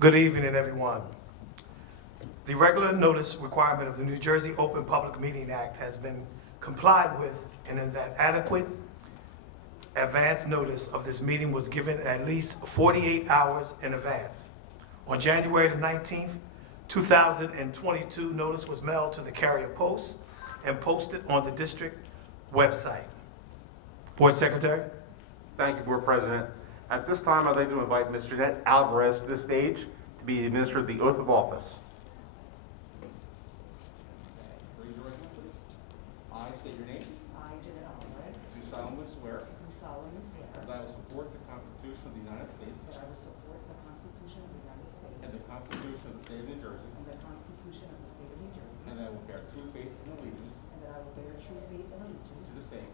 Good evening, everyone. The regular notice requirement of the New Jersey Open Public Meeting Act has been complied with, and in that adequate advance notice of this meeting was given at least 48 hours in advance. On January the 19th, 2022, notice was mailed to the Carrier Post and posted on the district website. Board Secretary. Thank you, Board President. At this time, I'd like to invite Ms. Jeanette Alvarez to the stage to be administered the oath of office. Raise your right hand, please. I state your name. I, Janet Alvarez, Do solemnly swear do solemnly swear that I will support the Constitution of the United States that I will support the Constitution of the United and the States Constitution of the State of New Jersey, and the Constitution of the State of New Jersey, and that I will bear true faith and allegiance and that I will bear true faith and to the allegiance same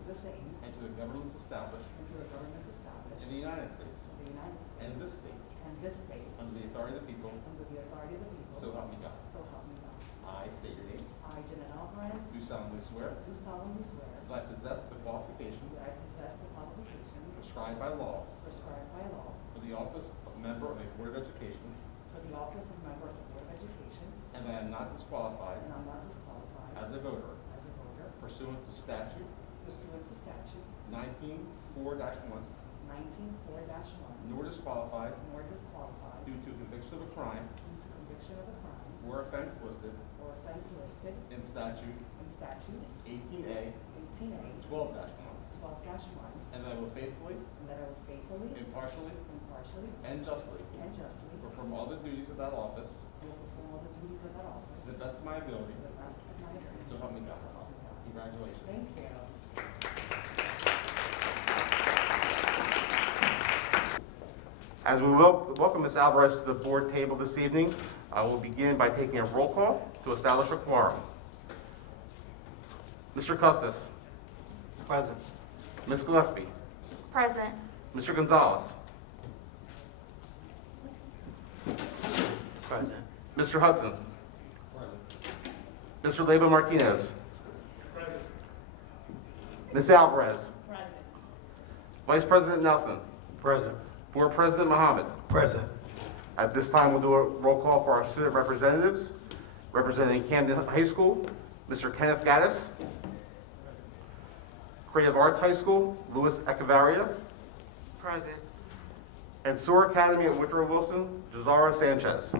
to the same and to the governments established and to the governments established in the United States of the United States and this state and this state under the authority of the people, under the authority of the people, so help me God. so help me God. I state your name. I, Janet Alvarez, Do solemnly swear do solemnly swear that I possess the qualifications that I possess the qualifications prescribed by law prescribed by law for the office of member of a Board of Education, for the office of member of the Board of Education, and that I am not disqualified and I'm not disqualified as a voter as a voter pursuant to statute pursuant to statute 19-4-1, 19-4-1, nor disqualified nor disqualified due to conviction of a crime due to conviction of a crime or offense listed or offense listed in statute in statute 18A 18A 12-1, 12-1, and that I will faithfully, and that I will faithfully, impartially, impartially, and justly and justly perform all the duties of that office will perform all the duties of that to office the best of my ability. to the best of my ability. So help me God. So help me God. Congratulations. Thank you. As we welcome Ms. Alvarez to the board table this evening, I will begin by taking a roll call to establish a quorum. Mr. Custis. Present. Ms. Gillespie. Present. Mr. Gonzalez. Present. Mr. Hudson. Mr. Leyva Martinez. Ms. Alvarez. Present. Vice President Nelson. Present. Board President Mohammed. Present. At this time, we'll do a roll call for our student representatives. Representing Camden High School, Mr. Kenneth Gaddis. Creative Arts High School, Louis Echevarria. Present. And SOAR Academy at Woodrow Wilson, Jazara Sanchez.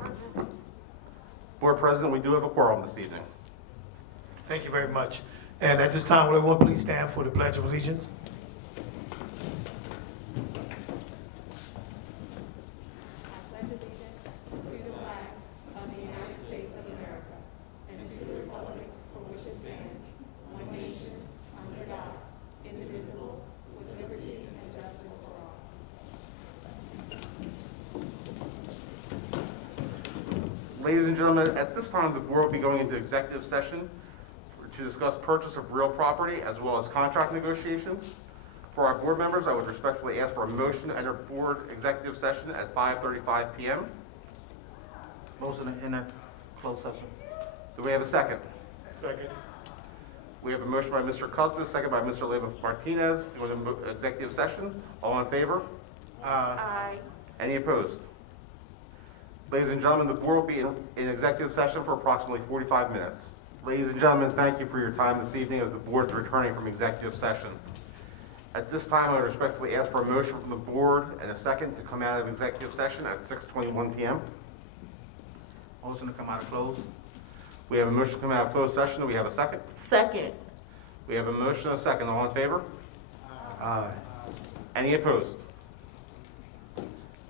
Board President, we do have a quorum this evening. Thank you very much. And at this time, will everyone please stand for the Pledge of Allegiance? I pledge allegiance to the flag of the United States of America and to the republic for which it stands, one nation, under God, indivisible, with liberty and justice for all. Ladies and gentlemen, at this time, the board will be going into executive session to discuss purchase of real property as well as contract negotiations. For our board members, I would respectfully ask for a motion to enter board executive session at 5:35 p.m. Motion to enter closed session. Do we have a second? Second. We have a motion by Mr. Custis, second by Mr. Leyva Martinez to go into executive session. All in favor? Aye. Any opposed? Ladies and gentlemen, the board will be in executive session for approximately 45 minutes. Ladies and gentlemen, thank you for your time this evening as the board is returning from executive session. At this time, I would respectfully ask for a motion from the board and a second to come out of executive session at 6:21 p.m. Motion to come out of closed. We have a motion to come out of closed session. Do we have a second? Second. We have a motion and a second. All in favor? Aye. Any opposed?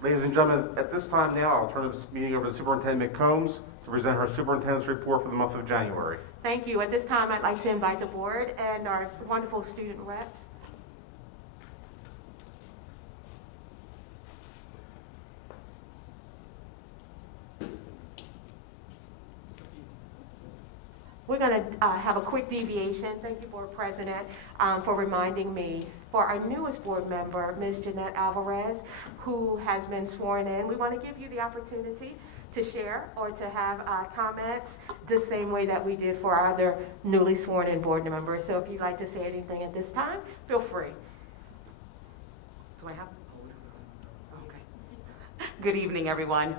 Ladies and gentlemen, at this time now, I'll turn this meeting over to Superintendent McCombs to present her superintendent's report for the month of January. Thank you. At this time, I'd like to invite the board and our wonderful student reps. We're going to have a quick deviation. Thank you, Board President, for reminding me. For our newest board member, Ms. Jeanette Alvarez, who has been sworn in, we want to give you the opportunity to share or to have comments the same way that we did for our other newly sworn in board members. So if you'd like to say anything at this time, feel free. Do I have to hold it? Okay. Good evening, everyone.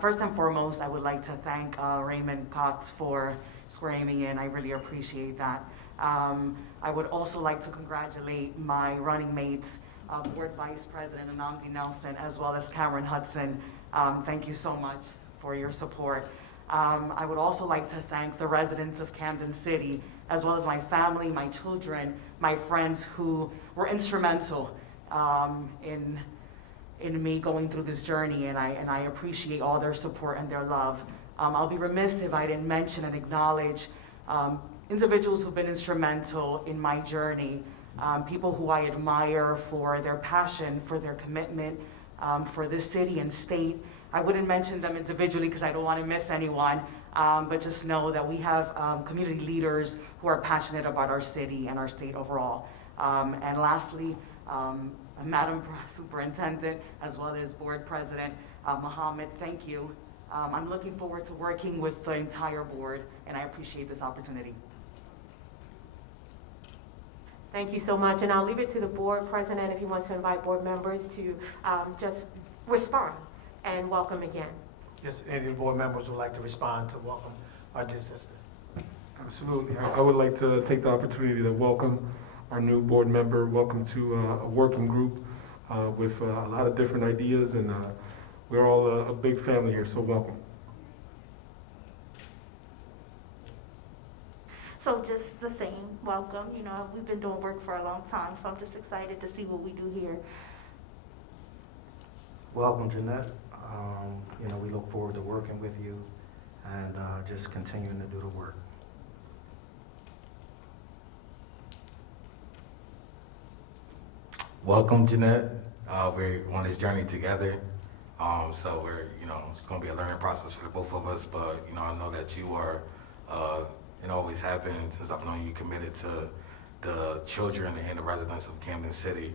First and foremost, I would like to thank Raymond Cox for swearing me in. I really appreciate that. I would also like to congratulate my running mates, Board Vice President Anandi Nelson, as well as Cameron Hudson. Thank you so much for your support. I would also like to thank the residents of Camden City, as well as my family, my children, my friends who were instrumental in me going through this journey, and I appreciate all their support and their love. I'll be remiss if I didn't mention and acknowledge individuals who've been instrumental in my journey, people who I admire for their passion, for their commitment, for this city and state. I wouldn't mention them individually because I don't want to miss anyone, but just know that we have community leaders who are passionate about our city and our state overall. And lastly, Madam Superintendent, as well as Board President Mohammed, thank you. I'm looking forward to working with the entire board, and I appreciate this opportunity. Thank you so much, and I'll leave it to the board president if he wants to invite board members to just respond and welcome again. Yes, any of the board members would like to respond to welcome our dear sister. Absolutely. I would like to take the opportunity to welcome our new board member. Welcome to a working group with a lot of different ideas, and we're all a big family here, so welcome. So just the same, welcome. You know, we've been doing work for a long time, so I'm just excited to see what we do here. Welcome, Jeanette. You know, we look forward to working with you and just continuing to do the work. Welcome, Jeanette. We're on this journey together. So we're, it's going to be a learning process for the both of us, but, I know that you are, and always have been, since I've known you, committed to the children and the residents of Camden City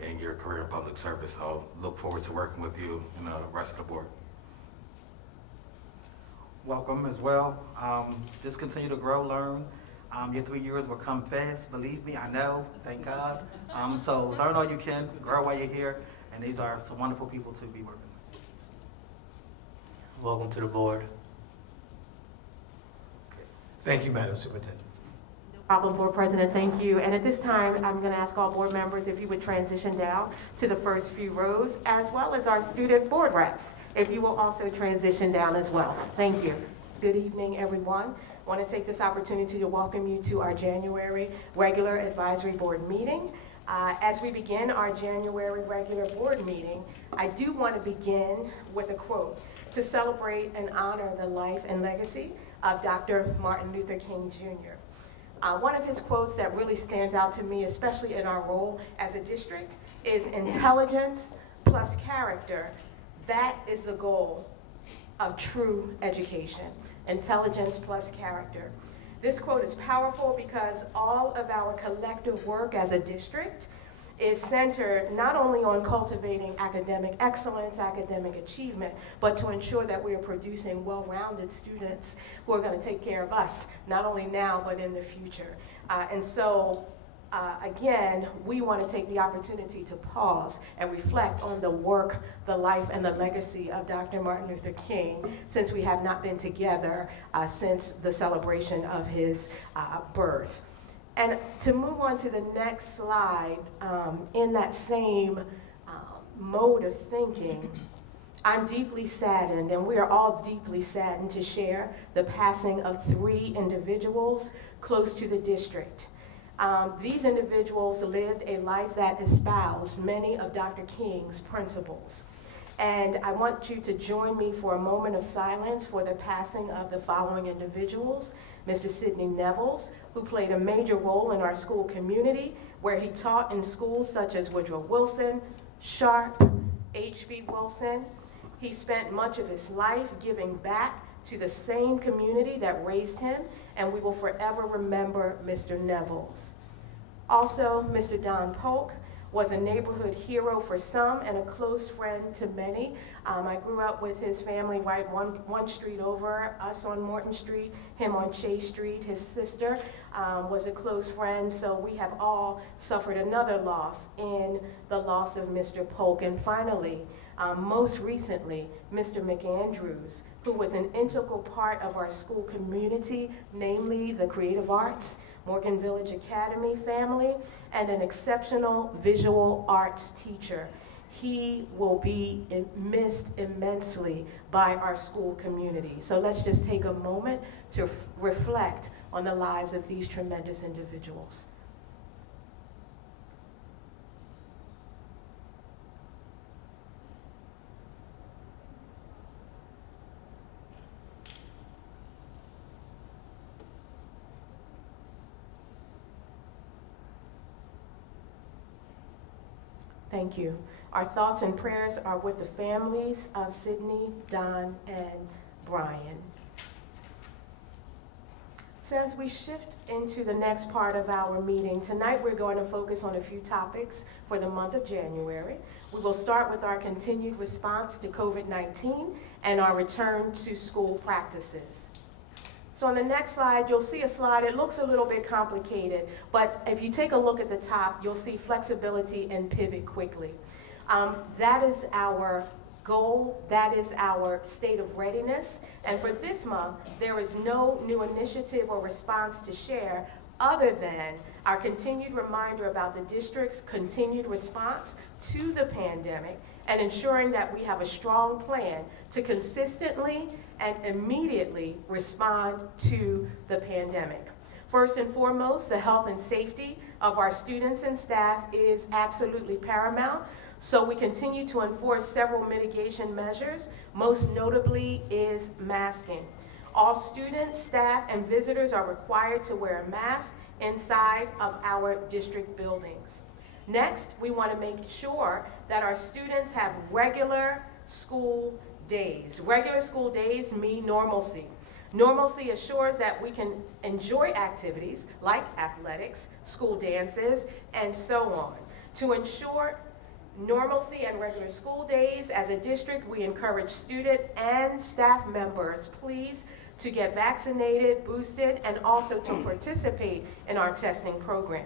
in your career in public service. So look forward to working with you and the rest of the board. Welcome as well. Just continue to grow, learn. Your 3 years will come fast, believe me, I know, thank God. So learn all you can, grow while you're here, and these are some wonderful people to be working with. Welcome to the board. Thank you, Madam Superintendent. No problem, board president, thank you. And at this time, I'm going to ask all board members if you would transition down to the first few rows, as well as our student board reps, if you will also transition down as well. Thank you. Good evening, everyone. I want to take this opportunity to welcome you to our January regular advisory board meeting. As we begin our January regular board meeting, I do want to begin with a quote to celebrate and honor the life and legacy of Dr. Martin Luther King Jr. One of his quotes that really stands out to me, especially in our role as a district, is intelligence plus character. That is the goal of true education. Intelligence plus character. This quote is powerful because all of our collective work as a district is centered not only on cultivating academic excellence, academic achievement, but to ensure that we are producing well-rounded students who are going to take care of us, not only now, but in the future. Again, we want to take the opportunity to pause and reflect on the work, the life, and the legacy of Dr. Martin Luther King, since we have not been together since the celebration of his birth. And to move on to the next slide, in that same mode of thinking, I'm deeply saddened, and we are all deeply saddened to share the passing of 3 individuals close to the district. These individuals lived a life that espoused many of Dr. King's principles. And I want you to join me for a moment of silence for the passing of the following individuals. Mr. Sidney Nevels, who played a major role in our school community, where he taught in schools such as Woodrow Wilson, Sharp, H.B. Wilson. He spent much of his life giving back to the same community that raised him, and we will forever remember Mr. Nevels. Also, Mr. Don Polk was a neighborhood hero for some and a close friend to many. I grew up with his family right one street over, us on Morton Street, him on Chase Street. His sister was a close friend, so we have all suffered another loss in the loss of Mr. Polk. And finally, Most recently, Mr. McAndrews, who was an integral part of our school community, namely the creative arts, Morgan Village Academy family, and an exceptional visual arts teacher. He will be missed immensely by our school community. So let's just take a moment to reflect on the lives of these tremendous individuals. Thank you. Our thoughts and prayers are with the families of Sydney, Don, and Brian. So as we shift into the next part of our meeting, tonight we're going to focus on a few topics for the month of January. We will start with our continued response to COVID-19 and our return to school practices. So on the next slide, you'll see a slide. It looks a little bit complicated, but if you take a look at the top, you'll see flexibility and pivot quickly. That is our goal. That is our state of readiness. And for this month, there is no new initiative or response to share other than our continued reminder about the district's continued response to the pandemic and ensuring that we have a strong plan to consistently and immediately respond to the pandemic. First and foremost, the health and safety of our students and staff is absolutely paramount. So we continue to enforce several mitigation measures, most notably is masking. All students, staff, and visitors are required to wear a mask inside of our district buildings. Next, we want to make sure that our students have regular school days. Regular school days mean normalcy. Normalcy assures that we can enjoy activities like athletics, school dances, and so on. To ensure normalcy and regular school days, as a district, we encourage student and staff members, please, to get vaccinated, boosted, and also to participate in our testing program.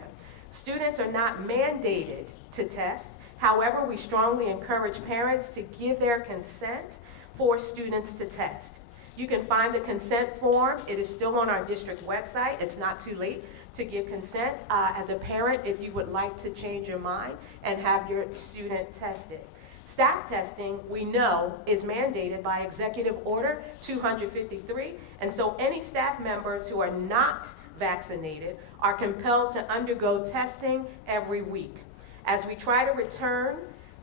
Students are not mandated to test. However, we strongly encourage parents to give their consent for students to test. You can find the consent form. It is still on our district website. It's not too late to give consent as a parent if you would like to change your mind and have your student tested. Staff testing, we know, is mandated by Executive Order 253, and so any staff members who are not vaccinated are compelled to undergo testing every week. As we try to return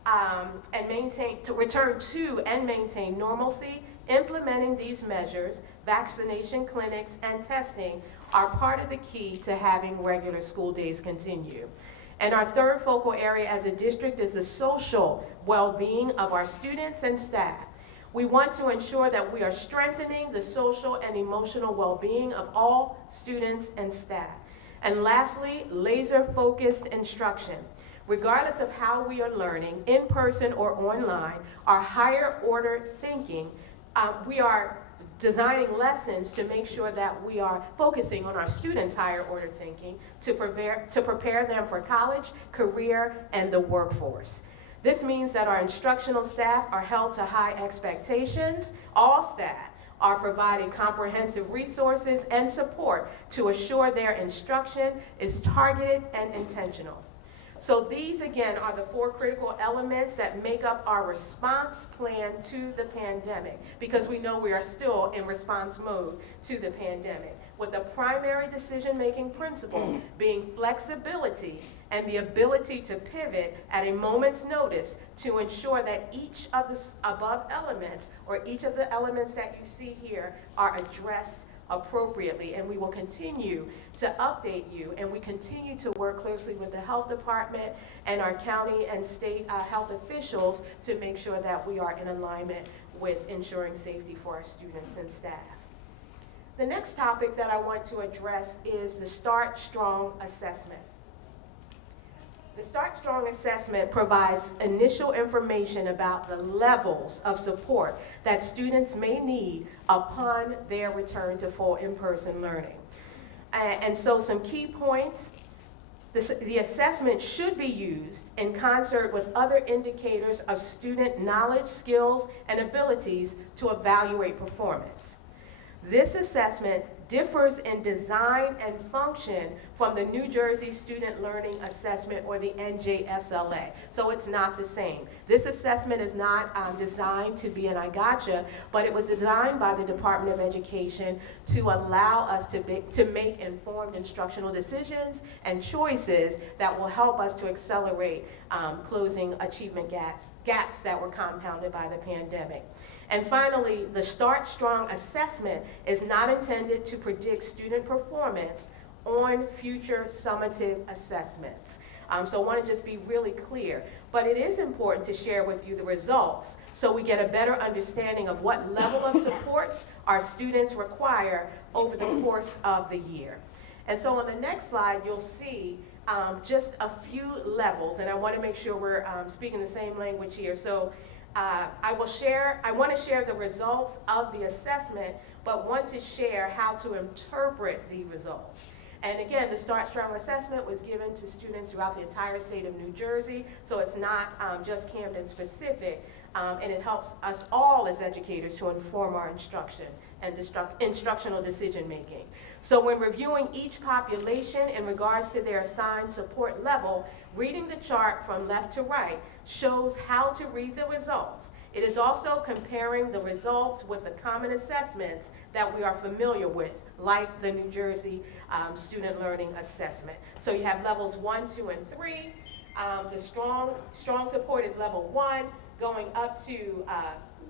and maintain normalcy, implementing these measures, vaccination clinics, and testing are part of the key to having regular school days continue. And our third focal area as a district is the social well-being of our students and staff. We want to ensure that we are strengthening the social and emotional well-being of all students and staff. And lastly, laser-focused instruction. Regardless of how we are learning, in person or online, our higher order thinking, we are designing lessons to make sure that we are focusing on our students' higher order thinking to prepare them for college, career, and the workforce. This means that our instructional staff are held to high expectations. All staff are provided comprehensive resources and support to assure their instruction is targeted and intentional. So these, again, are the four critical elements that make up our response plan to the pandemic, because we know we are still in response mode to the pandemic, with the primary decision-making principle being flexibility and the ability to pivot at a moment's notice to ensure that each of the above elements, or each of the elements that you see here, are addressed appropriately. And we will continue to update you, and we continue to work closely with the health department and our county and state health officials to make sure that we are in alignment with ensuring safety for our students and staff. The next topic that I want to address is the Start Strong assessment. The Start Strong assessment provides initial information about the levels of support that students may need upon their return to full in-person learning. And so some key points The assessment should be used in concert with other indicators of student knowledge, skills, and abilities to evaluate performance. This assessment differs in design and function from the New Jersey Student Learning Assessment, or the NJSLA. So it's not the same. This assessment is not designed to be an I gotcha, but it was designed by the Department of Education to allow us to make informed instructional decisions and choices that will help us to accelerate closing achievement gaps that were compounded by the pandemic. And finally, the Start Strong assessment is not intended to predict student performance on future summative assessments. So I want to just be really clear. But it is important to share with you the results so we get a better understanding of what level of supports our students require over the course of the year. And so on the next slide, you'll see just a few levels, and I want to make sure we're speaking the same language here. So I want to share the results of the assessment, but want to share how to interpret the results. And again, the Start Strong assessment was given to students throughout the entire state of New Jersey, so it's not just Camden specific, and it helps us all as educators to inform our instruction and instructional decision making. So when reviewing each population in regards to their assigned support level, reading the chart from left to right shows how to read the results. It is also comparing the results with the common assessments that we are familiar with, like the New Jersey Student Learning Assessment. So you have levels 1, 2, and 3. The strong support is level 1, going up to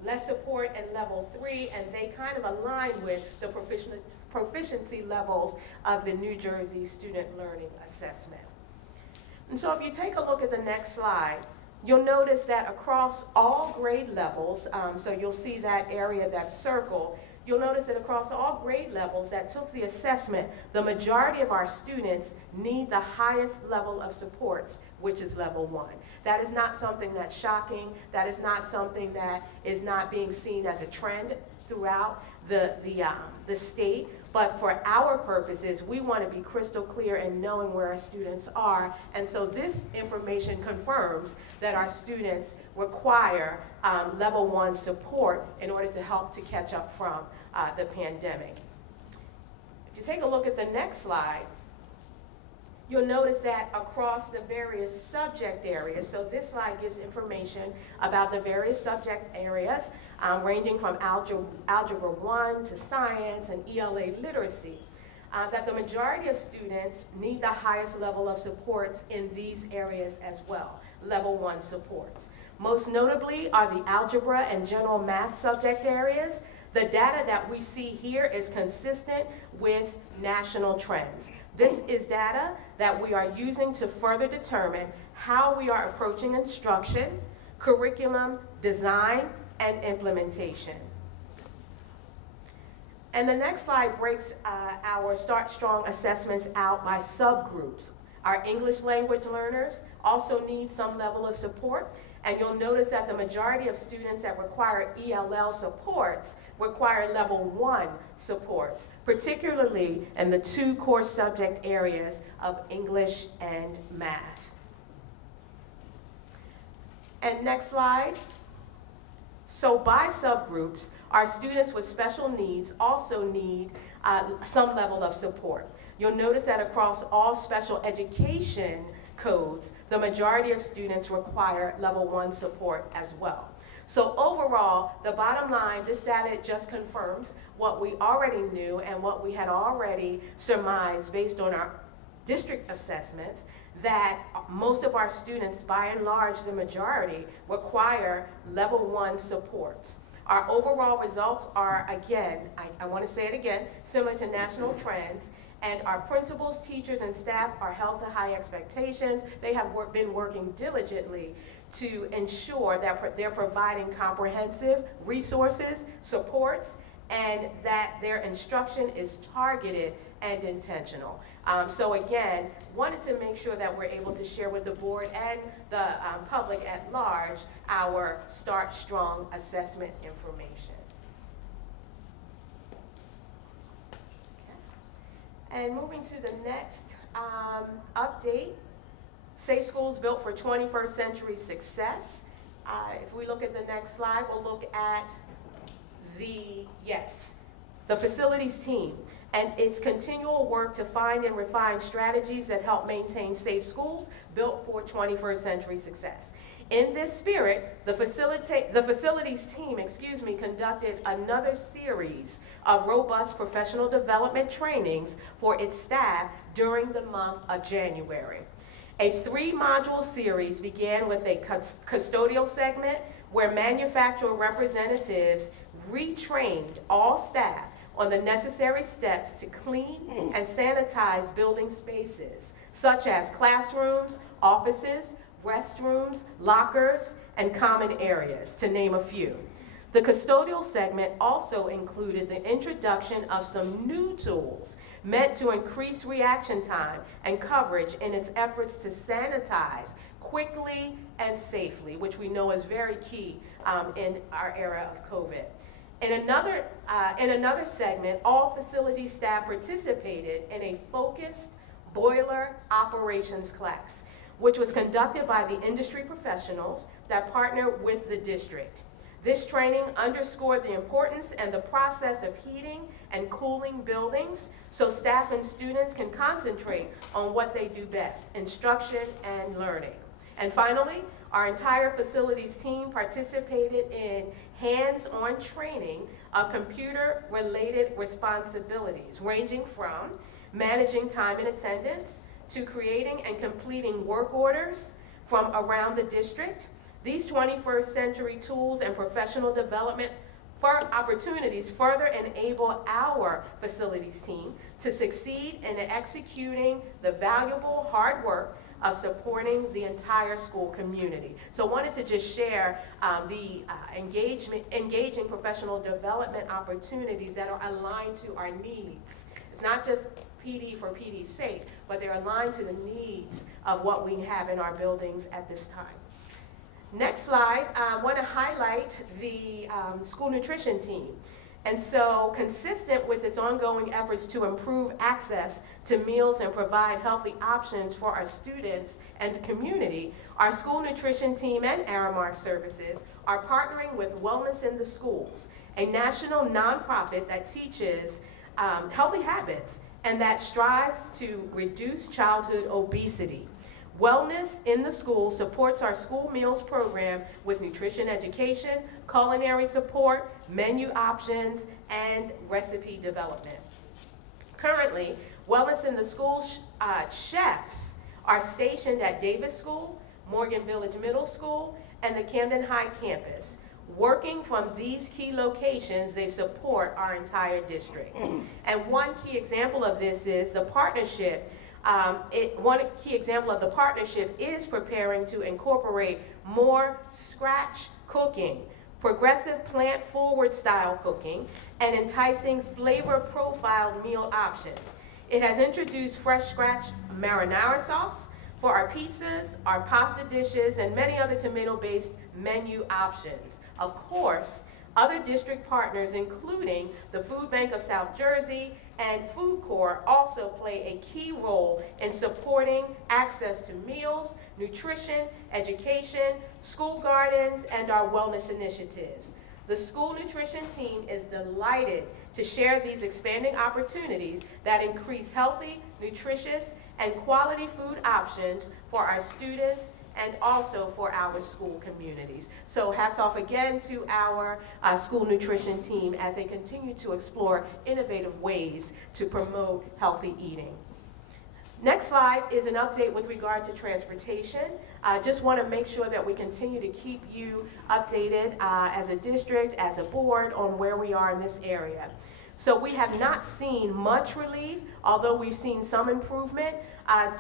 less support and level 3, and they kind of align with the proficiency levels of the New Jersey Student Learning Assessment. And so if you take a look at the next slide, you'll notice that across all grade levels, so you'll see that area, that circle, you'll notice that across all grade levels that took the assessment, the majority of our students need the highest level of supports, which is level 1. That is not something that's shocking. That is not something that is not being seen as a trend throughout the state. But for our purposes, we want to be crystal clear in knowing where our students are. And so this information confirms that our students require level 1 support in order to help to catch up from the pandemic. If you take a look at the next slide, you'll notice that across the various subject areas, so this slide gives information about the various subject areas, ranging from Algebra 1 to science and ELA literacy, that the majority of students need the highest level of supports in these areas as well, level 1 supports. Most notably are the algebra and general math subject areas. The data that we see here is consistent with national trends. This is data that we are using to further determine how we are approaching instruction, curriculum, design, and implementation. And the next slide breaks our Start Strong assessments out by subgroups. Our English language learners also need some level of support, and you'll notice that the majority of students that require ELL supports require level 1 supports, particularly in the 2 core subject areas of English and math. And next slide. So by subgroups, our students with special needs also need some level of support. You'll notice that across all special education codes, the majority of students require level 1 support as well. So overall, the bottom line, this data just confirms what we already knew and what we had already surmised based on our district assessments, that most of our students, by and large, the majority, require level 1 supports. Our overall results are, again, I want to say it again, similar to national trends, and our principals, teachers, and staff are held to high expectations. They have been working diligently to ensure that they're providing comprehensive resources, supports, and that their instruction is targeted and intentional. So again, wanted to make sure that we're able to share with the board and the public at large our Start Strong assessment information. Okay. And moving to the next update, Safe Schools Built for 21st Century Success. If we look at the next slide, we'll look at the facilities team and its continual work to find and refine strategies that help maintain safe schools built for 21st century success. In this spirit, the facilities team, conducted another series of robust professional development trainings for its staff during the month of January. A 3-module series began with a custodial segment where manufacturer representatives retrained all staff on the necessary steps to clean and sanitize building spaces, such as classrooms, offices, restrooms, lockers, and common areas, to name a few. The custodial segment also included the introduction of some new tools meant to increase reaction time and coverage in its efforts to sanitize quickly and safely, which we know is very key in our era of COVID. In another segment, all facility staff participated in a focused boiler operations class, which was conducted by the industry professionals that partner with the district. This training underscored the importance and the process of heating and cooling buildings so staff and students can concentrate on what they do best, instruction and learning. And finally, our entire facilities team participated in hands-on training of computer-related responsibilities, ranging from managing time and attendance to creating and completing work orders from around the district. These 21st century tools and professional development opportunities further enable our facilities team to succeed in executing the valuable hard work of supporting the entire school community. So I wanted to just share the engaging professional development opportunities that are aligned to our needs. It's not just PD for PD's sake, but they're aligned to the needs of what we have in our buildings at this time. Next slide, I want to highlight the school nutrition team. And so, consistent with its ongoing efforts to improve access to meals and provide healthy options for our students and community, our school nutrition team and Aramark Services are partnering with Wellness in the Schools, a national nonprofit that teaches healthy habits and that strives to reduce childhood obesity. Wellness in the Schools supports our school meals program with nutrition education, culinary support, menu options, and recipe development. Currently, Wellness in the Schools chefs are stationed at Davis School, Morgan Village Middle School, and the Camden High campus. Working from these key locations, they support our entire district. And one key example of this is the partnership. One key example of the partnership is preparing to incorporate more scratch cooking, progressive plant-forward style cooking, and enticing flavor-profiled meal options. It has introduced fresh scratch marinara sauce for our pizzas, our pasta dishes, and many other tomato-based menu options. Of course, other district partners, including the Food Bank of South Jersey and Food Corps, also play a key role in supporting access to meals, nutrition, education, school gardens, and our wellness initiatives. The school nutrition team is delighted to share these expanding opportunities that increase healthy, nutritious, and quality food options for our students and also for our school communities. So hats off again to our school nutrition team as they continue to explore innovative ways to promote healthy eating. Next slide is an update with regard to transportation. Just want to make sure that we continue to keep you updated as a district, as a board, on where we are in this area. So we have not seen much relief, although we've seen some improvement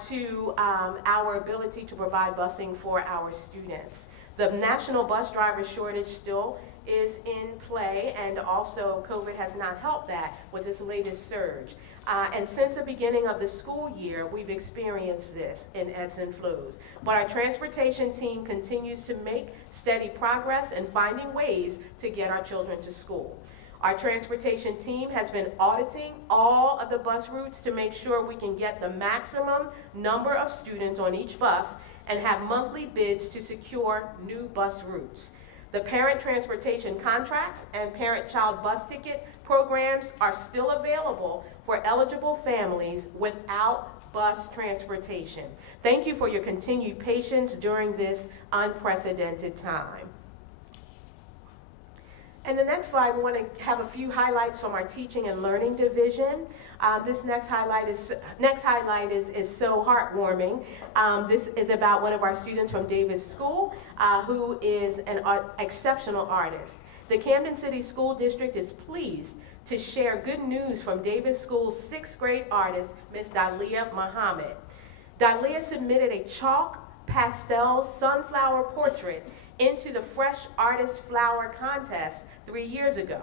to our ability to provide busing for our students. The national bus driver shortage still is in play, and also COVID has not helped that with its latest surge. And since the beginning of the school year, we've experienced this in ebbs and flows. But our transportation team continues to make steady progress in finding ways to get our children to school. Our transportation team has been auditing all of the bus routes to make sure we can get the maximum number of students on each bus and have monthly bids to secure new bus routes. The parent transportation contracts and parent-child bus ticket programs are still available for eligible families without bus transportation. Thank you for your continued patience during this unprecedented time. And the next slide, we want to have a few highlights from our teaching and learning division. This next highlight is so heartwarming. This is about one of our students from Davis School, who is an exceptional artist. The Camden City School District is pleased to share good news from Davis School's 6th grade artist, Miss Dalia Muhammad. Dalia submitted a chalk pastel sunflower portrait into the Fresh Artist Flower Contest 3 years ago.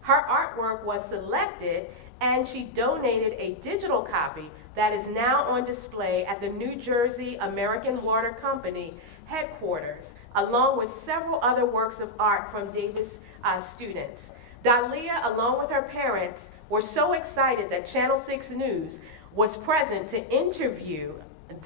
Her artwork was selected and she donated a digital copy that is now on display at the New Jersey American Water Company headquarters, along with several other works of art from Davis students. Dalia, along with her parents, were so excited that Channel 6 News was present to interview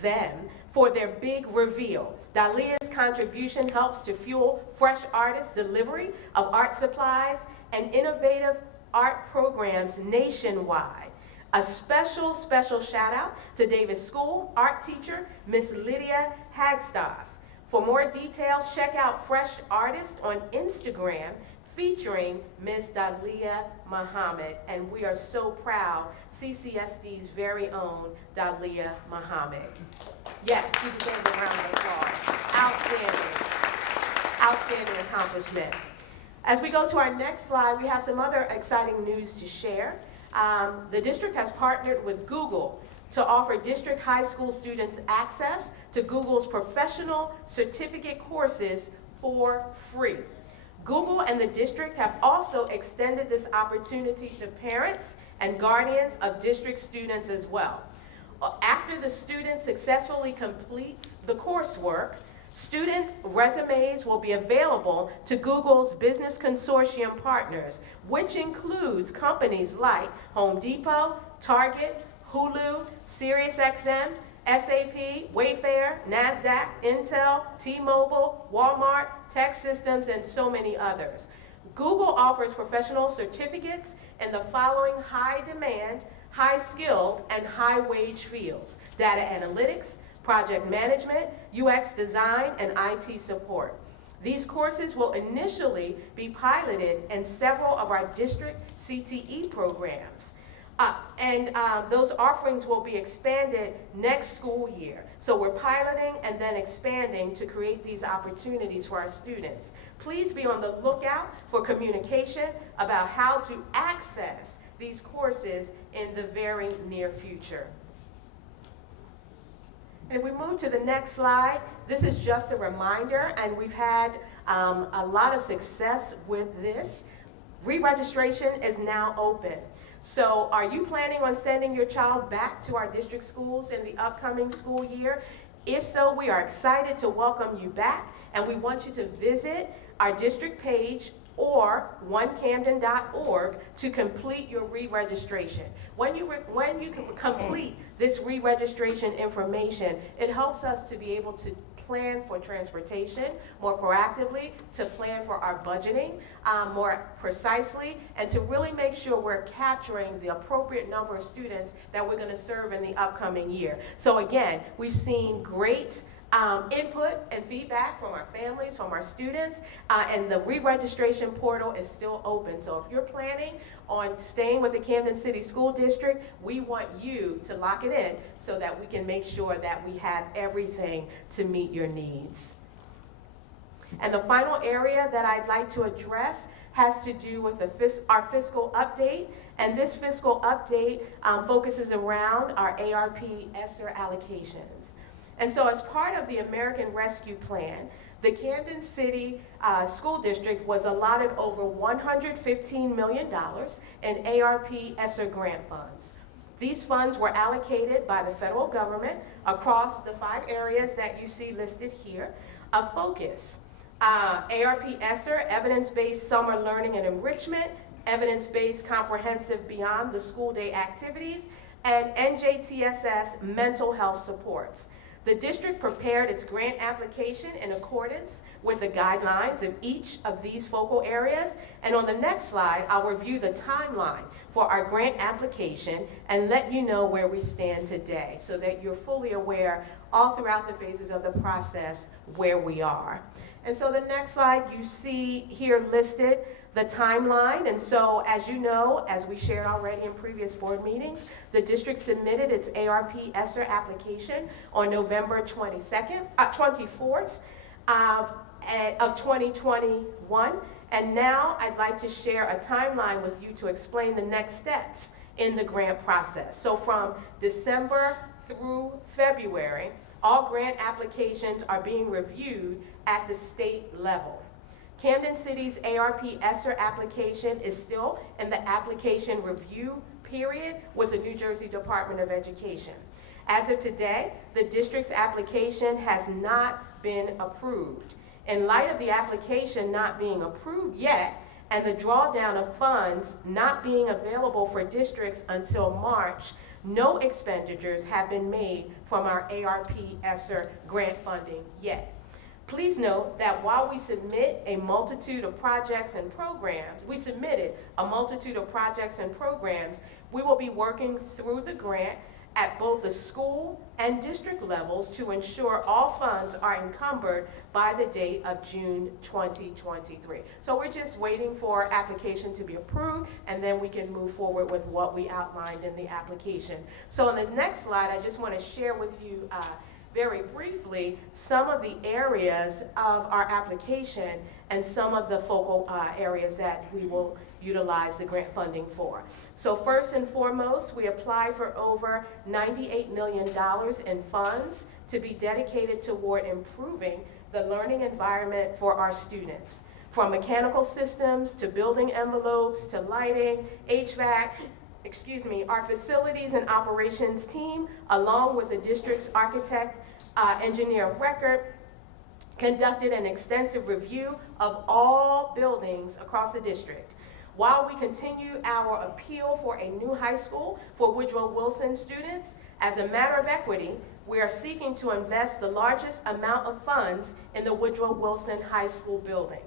them for their big reveal. Dalia's contribution helps to fuel Fresh Artists' delivery of art supplies and innovative art programs nationwide. A special shout out to Davis School art teacher, Miss Lydia Hagstas. For more details, check out Fresh Artist on Instagram featuring Miss Dalia Muhammad. And we are so proud, CCSD's very own Dalia Muhammad. Yes, you deserve a round of applause. Outstanding accomplishment. As we go to our next slide, we have some other exciting news to share. The district has partnered with Google to offer district high school students access to Google's professional certificate courses for free. Google and the district have also extended this opportunity to parents and guardians of district students as well. After the student successfully completes the coursework, students' resumes will be available to Google's business consortium partners, which includes companies like Home Depot, Target, Hulu, SiriusXM, SAP, Wayfair, NASDAQ, Intel, T-Mobile, Walmart, Tech Systems, and so many others. Google offers professional certificates in the following high-demand, high-skilled, and high-wage fields: data analytics, project management, UX design, and IT support. These courses will initially be piloted in several of our district CTE programs. Those offerings will be expanded next school year. So we're piloting and then expanding to create these opportunities for our students. Please be on the lookout for communication about how to access these courses in the very near future. And if we move to the next slide, this is just a reminder, and we've had a lot of success with this. Re-registration is now open. So are you planning on sending your child back to our district schools in the upcoming school year? If so, we are excited to welcome you back, and we want you to visit our district page or onecamden.org to complete your re-registration. When you complete this re-registration information, it helps us to be able to plan for transportation more proactively, to plan for our budgeting more precisely, and to really make sure we're capturing the appropriate number of students that we're going to serve in the upcoming year. So again, we've seen great input and feedback from our families, from our students, and the re-registration portal is still open. So if you're planning on staying with the Camden City School District, we want you to lock it in so that we can make sure that we have everything to meet your needs. And the final area that I'd like to address has to do with our fiscal update. And this fiscal update focuses around our ARP ESSER allocations. And so as part of the American Rescue Plan, the Camden City School District was allotted over $115 million in ARP ESSER grant funds. These funds were allocated by the federal government across the 5 areas that you see listed here of focus. ARP ESSER, evidence-based summer learning and enrichment, evidence-based comprehensive beyond the school day activities, and NJTSS mental health supports. The district prepared its grant application in accordance with the guidelines of each of these focal areas, and on the next slide, I'll review the timeline for our grant application and let you know where we stand today so that you're fully aware all throughout the phases of the process where we are. And so the next slide, you see here listed the timeline. And so as you know, as we shared already in previous board meetings, the district submitted its ARP ESSER application on November 24th of 2021. And now I'd like to share a timeline with you to explain the next steps in the grant process. So from December through February, all grant applications are being reviewed at the state level. Camden City's ARP ESSER application is still in the application review period with the New Jersey Department of Education. As of today, the district's application has not been approved. In light of the application not being approved yet and the drawdown of funds not being available for districts until March, no expenditures have been made from our ARP ESSER grant funding yet. Please note that while we submitted a multitude of projects and programs, we will be working through the grant at both the school and district levels to ensure all funds are encumbered by the date of June 2023. So we're just waiting for our application to be approved, and then we can move forward with what we outlined in the application. So on the next slide, I just want to share with you very briefly some of the areas of our application and some of the focal areas that we will utilize the grant funding for. So first and foremost, we applied for over $98 million in funds to be dedicated toward improving the learning environment for our students. From mechanical systems to building envelopes to lighting, HVAC, our facilities and operations team, along with the district's architect, engineer of record, conducted an extensive review of all buildings across the district. While we continue our appeal for a new high school for Woodrow Wilson students, as a matter of equity, we are seeking to invest the largest amount of funds in the Woodrow Wilson High School building.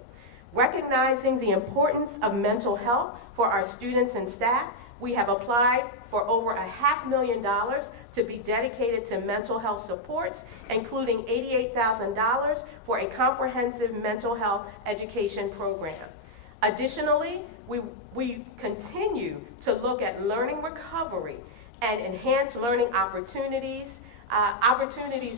Recognizing the importance of mental health for our students and staff, we have applied for over $500,000 to be dedicated to mental health supports, including $88,000 for a comprehensive mental health education program. Additionally, we continue to look at learning recovery and enhanced learning opportunities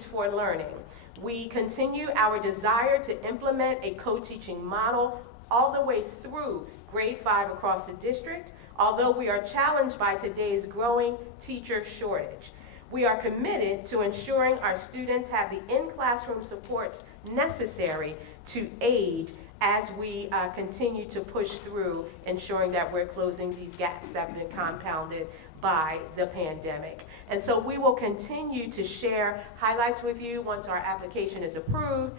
for learning. We continue our desire to implement a co-teaching model all the way through grade 5 across the district, although we are challenged by today's growing teacher shortage. We are committed to ensuring our students have the in-classroom supports necessary to aid as we continue to push through ensuring that we're closing these gaps that have been compounded by the pandemic. And so we will continue to share highlights with you once our application is approved,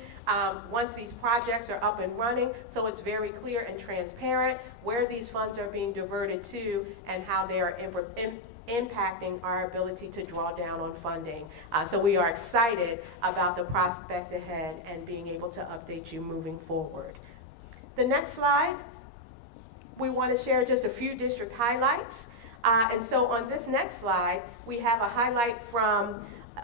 once these projects are up and running, so it's very clear and transparent where these funds are being diverted to and how they are impacting our ability to draw down on funding. So we are excited about the prospect ahead and being able to update you moving forward. The next slide, we want to share just a few district highlights. And so on this next slide, we have a highlight from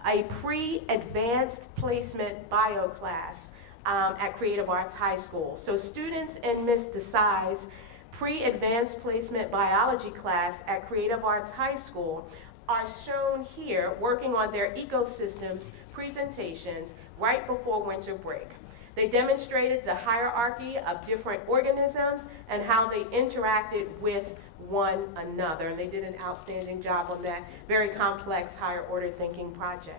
a pre-advanced placement bio class at Creative Arts High School. So students in Ms. Desai's pre-advanced placement biology class at Creative Arts High School are shown here working on their ecosystems presentations right before winter break. They demonstrated the hierarchy of different organisms and how they interacted with one another. And they did an outstanding job on that very complex higher order thinking project.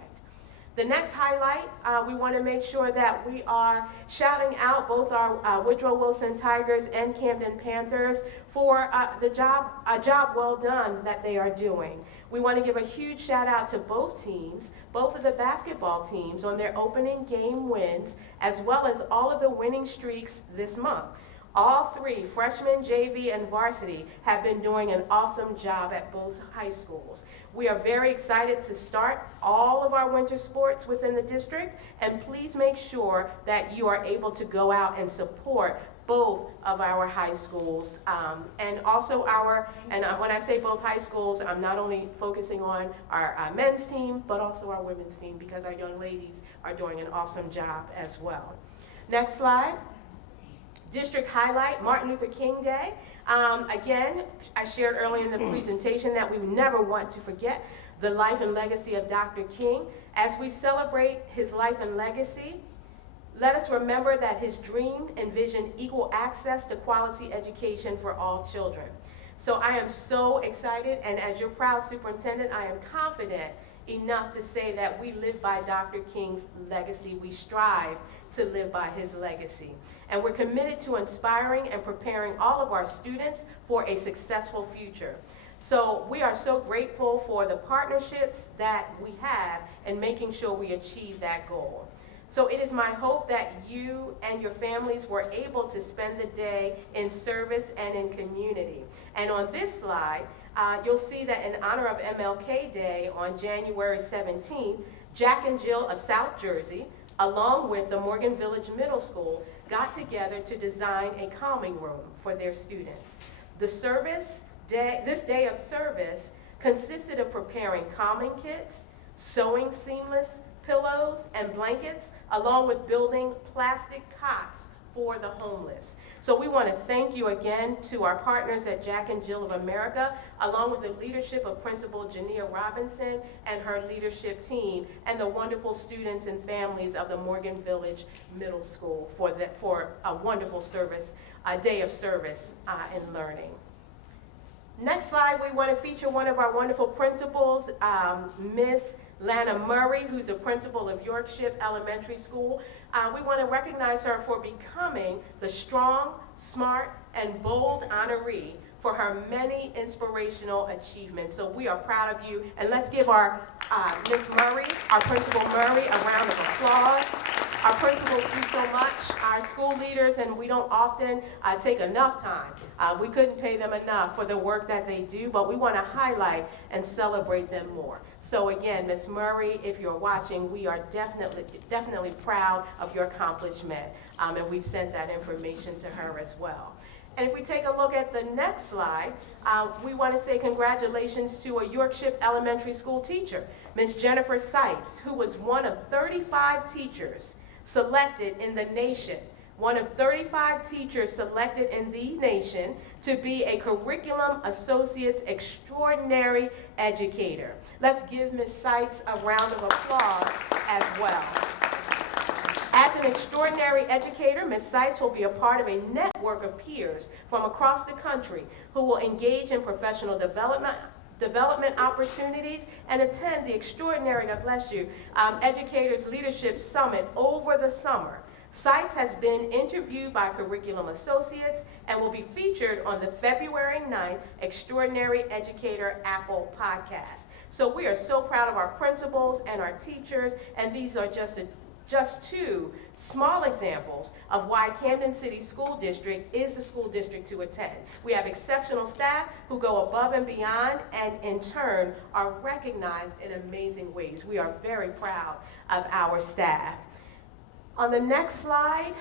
The next highlight, we want to make sure that we are shouting out both our Woodrow Wilson Tigers and Camden Panthers for a job well done that they are doing. We want to give a huge shout out to both teams, both of the basketball teams on their opening game wins, as well as all of the winning streaks this month. All three, freshman, JV, and varsity, have been doing an awesome job at both high schools. We are very excited to start all of our winter sports within the district, and please make sure that you are able to go out and support both of our high schools, and also when I say both high schools, I'm not only focusing on our men's team, but also our women's team, because our young ladies are doing an awesome job as well. Next slide. District highlight, Martin Luther King Day. Again, I shared earlier in the presentation that we never want to forget the life and legacy of Dr. King. As we celebrate his life and legacy, let us remember that his dream envisioned equal access to quality education for all children. So I am so excited, and as your proud superintendent, I am confident enough to say that we live by Dr. King's legacy. We strive to live by his legacy. And we're committed to inspiring and preparing all of our students for a successful future. So we are so grateful for the partnerships that we have in making sure we achieve that goal. So it is my hope that you and your families were able to spend the day in service and in community. And on this slide, you'll see that in honor of MLK Day on January 17th, Jack and Jill of South Jersey, along with the Morgan Village Middle School, got together to design a calming room for their students. This day of service consisted of preparing calming kits, sewing seamless pillows and blankets, along with building plastic cots for the homeless. So we want to thank you again to our partners at Jack and Jill of America, along with the leadership of Principal Jania Robinson and her leadership team, and the wonderful students and families of the Morgan Village Middle School for a wonderful service, a day of service and learning. Next slide, we want to feature one of our wonderful principals, Miss Lana Murray, who's a principal of Yorkshire Elementary School. We want to recognize her for becoming the strong, smart, and bold honoree for her many inspirational achievements. So we are proud of you, and let's give our Miss Murray, our Principal Murray, a round of applause. Our principals do so much, our school leaders, and we don't often take enough time. We couldn't pay them enough for the work that they do, but we want to highlight and celebrate them more. So again, Ms. Murray, if you're watching, we are definitely proud of your accomplishment, and we've sent that information to her as well. And if we take a look at the next slide, we want to say congratulations to a Yorkshire Elementary School teacher, Ms. Jennifer Seitz, who was one of 35 teachers selected in the nation, one of 35 teachers selected in the nation to be a Curriculum Associates Extraordinary Educator. Let's give Ms. Seitz a round of applause as well. As an extraordinary educator, Ms. Seitz will be a part of a network of peers from across the country who will engage in professional development opportunities and attend the extraordinary, God bless you, Educators Leadership Summit over the summer. Seitz has been interviewed by Curriculum Associates and will be featured on the February 9th Extraordinary Educator Apple podcast. So we are so proud of our principals and our teachers, and these are just two small examples of why Camden City School District is the school district to attend. We have exceptional staff who go above and beyond, and in turn are recognized in amazing ways. We are very proud of our staff. On the next slide,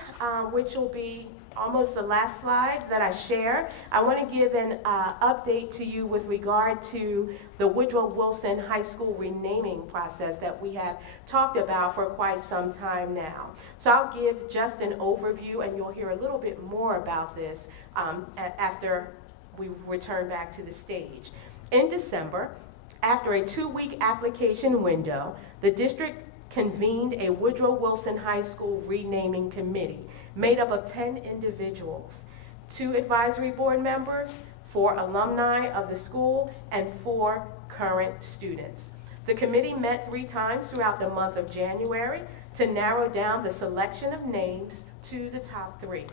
which will be almost the last slide that I share, I want to give an update to you with regard to the Woodrow Wilson High School renaming process that we have talked about for quite some time now. So I'll give just an overview, and you'll hear a little bit more about this after we return back to the stage. In December, after a 2-week application window, the district convened a Woodrow Wilson High School renaming committee made up of 10 individuals, 2 advisory board members, 4 alumni of the school, and 4 current students. The committee met 3 times throughout the month of January to narrow down the selection of names to the top 3.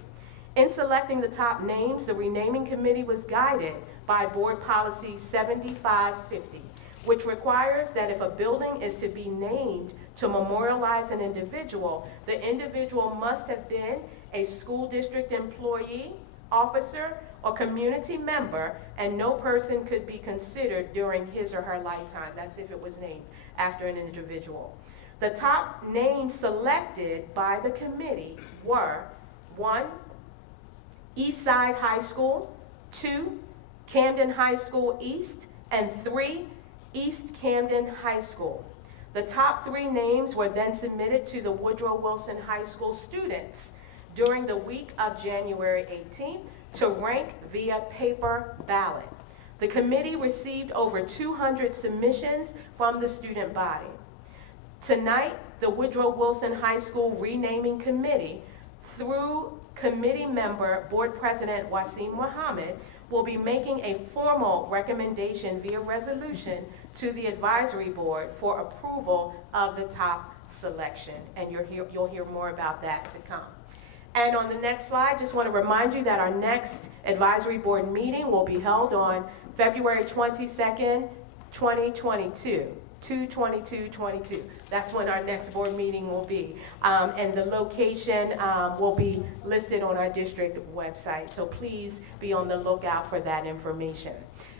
In selecting the top names, the renaming committee was guided by Board Policy 7550, which requires that if a building is to be named to memorialize an individual, the individual must have been a school district employee officer, or community member, and no person could be considered during his or her lifetime. That's if it was named after an individual. The top names selected by the committee were 1, Eastside High School, 2, Camden High School East, and 3, East Camden High School. The top 3 names were then submitted to the Woodrow Wilson High School students during the week of January 18th to rank via paper ballot. The committee received over 200 submissions from the student body. Tonight, the Woodrow Wilson High School Renaming Committee, through committee member, Board President Wasim Mohammed, will be making a formal recommendation via resolution to the advisory board for approval of the top selection. And you'll hear more about that to come. And on the next slide, just want to remind you that our next advisory board meeting will be held on February 22nd, 2022. 2/22/22. That's when our next board meeting will be. And the location will be listed on our district website. So please be on the lookout for that information.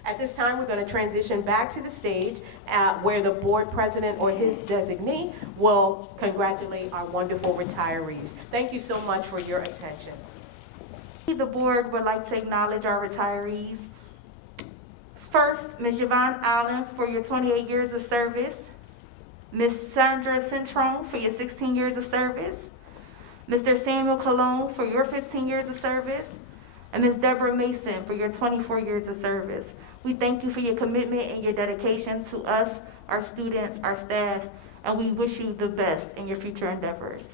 At this time, we're going to transition back to the stage where the board president or his designee will congratulate our wonderful retirees. Thank you so much for your attention. The board would like to acknowledge our retirees. First, Ms. Yvonne Allen for your 28 years of service. Ms. Sandra Centron for your 16 years of service. Mr. Samuel Colon for your 15 years of service. And Ms. Deborah Mason for your 24 years of service. We thank you for your commitment and your dedication to us, our students, our staff, and we wish you the best in your future endeavors.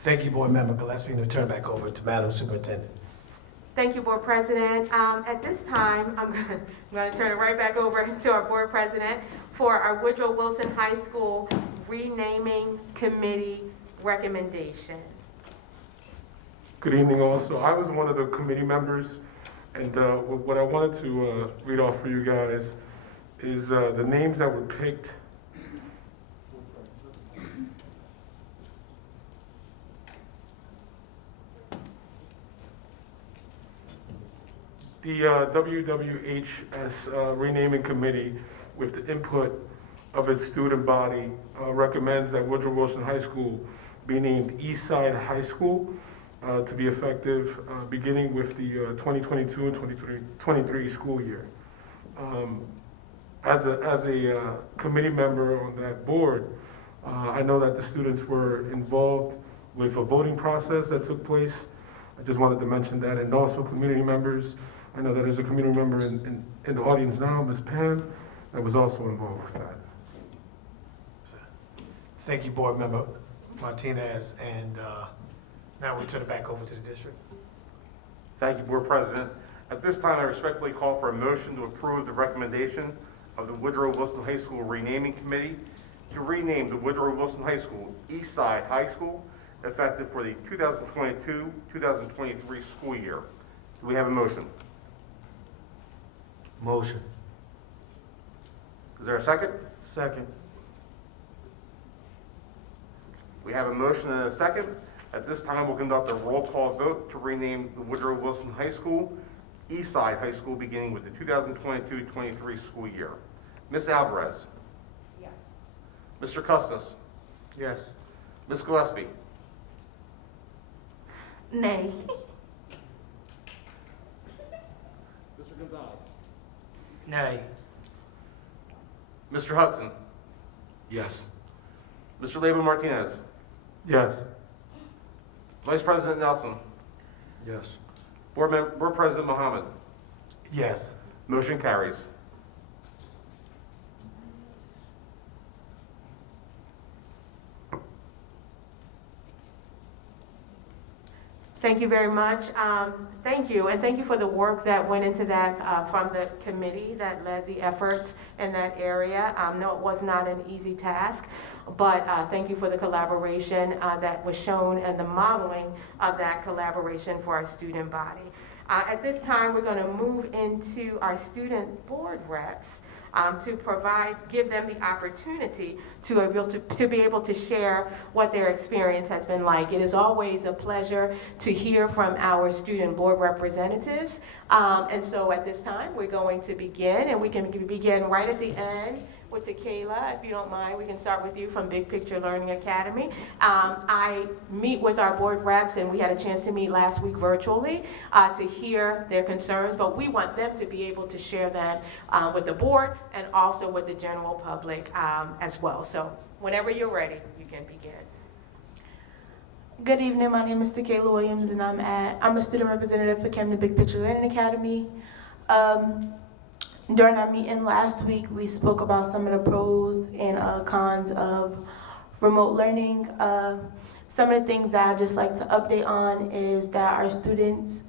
Thank you, Board Member Gillespie, and we turn back over to Madam Superintendent. Thank you, Board President. At this time, I'm going to turn it right back over to our Board President for our Woodrow Wilson High School Renaming Committee recommendation. Good evening also. I was one of the committee members, and what I wanted to read off for you guys is the names that were picked. The WWHS Renaming Committee, with the input of its student body, recommends that Woodrow Wilson High School be named Eastside High School to be effective beginning with the 2022 and 23 school year. As a committee member on that board, I know that the students were involved with a voting process that took place. I just wanted to mention that, and also community members. I know that there's a community member in the audience now, Ms. Pan, that was also involved with that. Thank you, Board Member Martinez, and now we turn it back over to the district. Thank you, Board President. At this time, I respectfully call for a motion to approve the recommendation of the Woodrow Wilson High School Renaming Committee to rename the Woodrow Wilson High School Eastside High School, effective for the 2022-2023 school year. Do we have a motion? Motion. Is there a second? Second. We have a motion and a second. At this time, we'll conduct a roll call vote to rename the Woodrow Wilson High School Eastside High School beginning with the 2022-23 school year. Ms. Alvarez? Yes. Mr. Custis? Yes. Ms. Gillespie? Nay. Mr. Gonzalez. Nay. Mr. Hudson? Yes. Mr. Leyba Martinez? Yes. Vice President Nelson? Yes. Board President Mohammed? Yes. Motion carries. Thank you very much. Thank you, and thank you for the work that went into that from the committee that led the efforts in that area. No, it was not an easy task, but thank you for the collaboration that was shown and the modeling of that collaboration for our student body. At this time, we're going to move into our student board reps. to give them the opportunity to be able to share what their experience has been like. It is always a pleasure to hear from our student board representatives. And so at this time, we're going to begin, and we can begin right at the end with Tequila. If you don't mind, we can start with you from Big Picture Learning Academy. I meet with our board reps, and we had a chance to meet last week virtually to hear their concerns, but we want them to be able to share that with the board and also with the general public as well. So whenever you're ready, you can begin. Good evening, my name is Tequila Williams, and I'm a student representative for Camden Big Picture Learning Academy. During our meeting last week, we spoke about some of the pros and cons of remote learning. Some of the things that I'd just like to update on is that our students,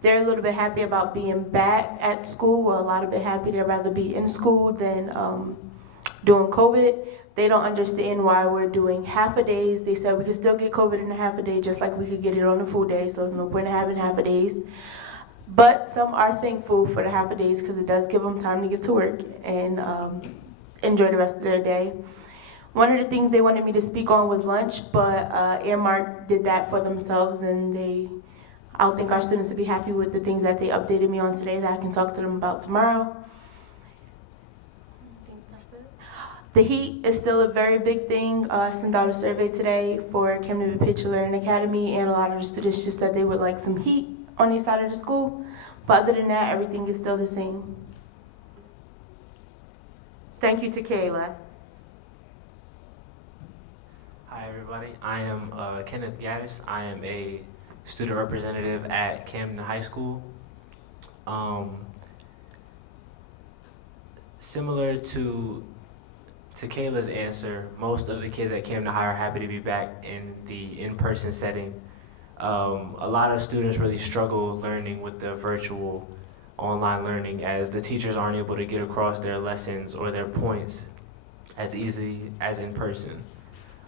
they're a little bit happy about being back at school, well, a lot of bit happy. They'd rather be in school than during COVID. They don't understand why we're doing half-a-days. They said we could still get COVID in a half-a-day just like we could get it on a full day, so there's no point in having half-a-days. But some are thankful for the half-a-days because it does give them time to get to work and enjoy the rest of their day. One of the things they wanted me to speak on was lunch, but Airmark did that for themselves, and I don't think our students would be happy with the things that they updated me on today that I can talk to them about tomorrow. The heat is still a very big thing. I sent out a survey today for Camden Big Picture Learning Academy, and a lot of the students just said they would like some heat on the side of the school. But other than that, everything is still the same. Thank you, Tequila. Hi, everybody. I am Kenneth Gaddis. I am a student representative at Camden High School. Similar to Tequila's answer, most of the kids at Camden High are happy to be back in the in-person setting. A lot of students really struggle learning with the virtual online learning as the teachers aren't able to get across their lessons or their points as easy as in person.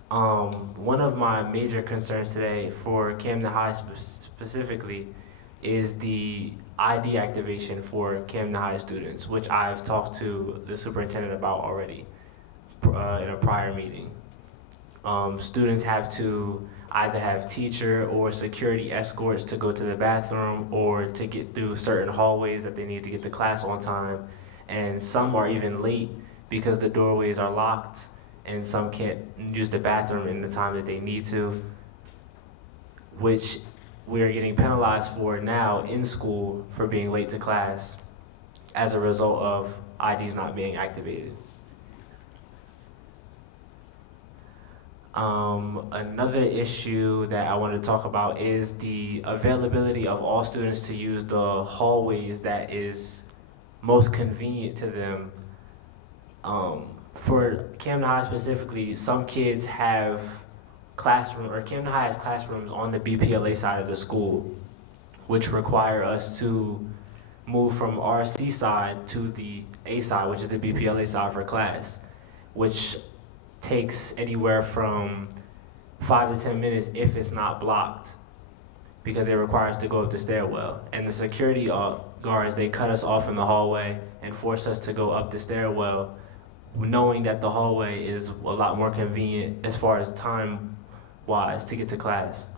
One of my major concerns today for Camden High specifically is the ID activation for Camden High students, which I've talked to the superintendent about already in a prior meeting. Students have to either have teacher or security escorts to go to the bathroom or to get through certain hallways that they need to get to class on time. And some are even late because the doorways are locked and some can't use the bathroom in the time that they need to, which we are getting penalized for now in school for being late to class as a result of IDs not being activated. Another issue that I want to talk about is the availability of all students to use the hallways that is most convenient to them. For Camden High specifically, some kids have Camden High has classrooms on the BPLA side of the school, which require us to move from our C side to the A side, which is the BPLA side for class, which takes anywhere from 5 to 10 minutes if it's not blocked, because it requires us to go up the stairwell. And the security guards, they cut us off in the hallway and force us to go up the stairwell, knowing that the hallway is a lot more convenient as far as time-wise to get to class.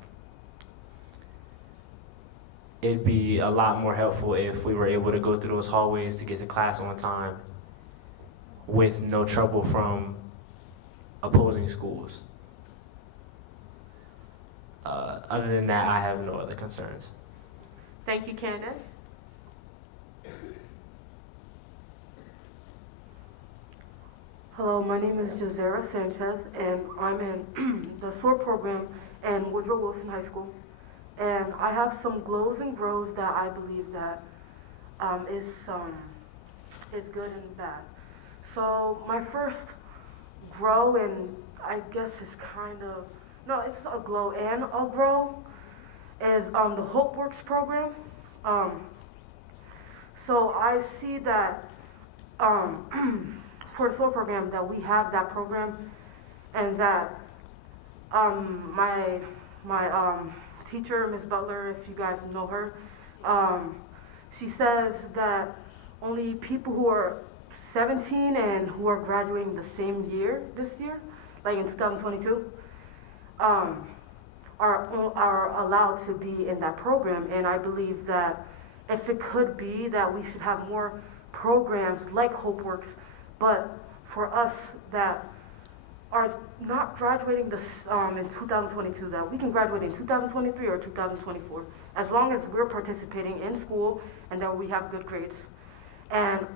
It'd be a lot more helpful if we were able to go through those hallways to get to class on time with no trouble from opposing schools. Other than that, I have no other concerns. Thank you, Kenneth. Hello, my name is Jazera Sanchez, and I'm in the SOAR program in Woodrow Wilson High School. And I have some glows and grows that I believe that is good and bad. So my first grow, and I guess it's it's a glow and a grow, is the HopeWorks program. So I see that for the SOAR program that we have that program, and that my teacher, Ms. Butler, if you guys know her, she says that only people who are 17 and who are graduating the same year, this year, like in 2022, are allowed to be in that program. And I believe that if it could be that we should have more programs like HopeWorks, but for us that are not graduating this, in 2022, that we can graduate in 2023 or 2024, as long as we're participating in school and that we have good grades. And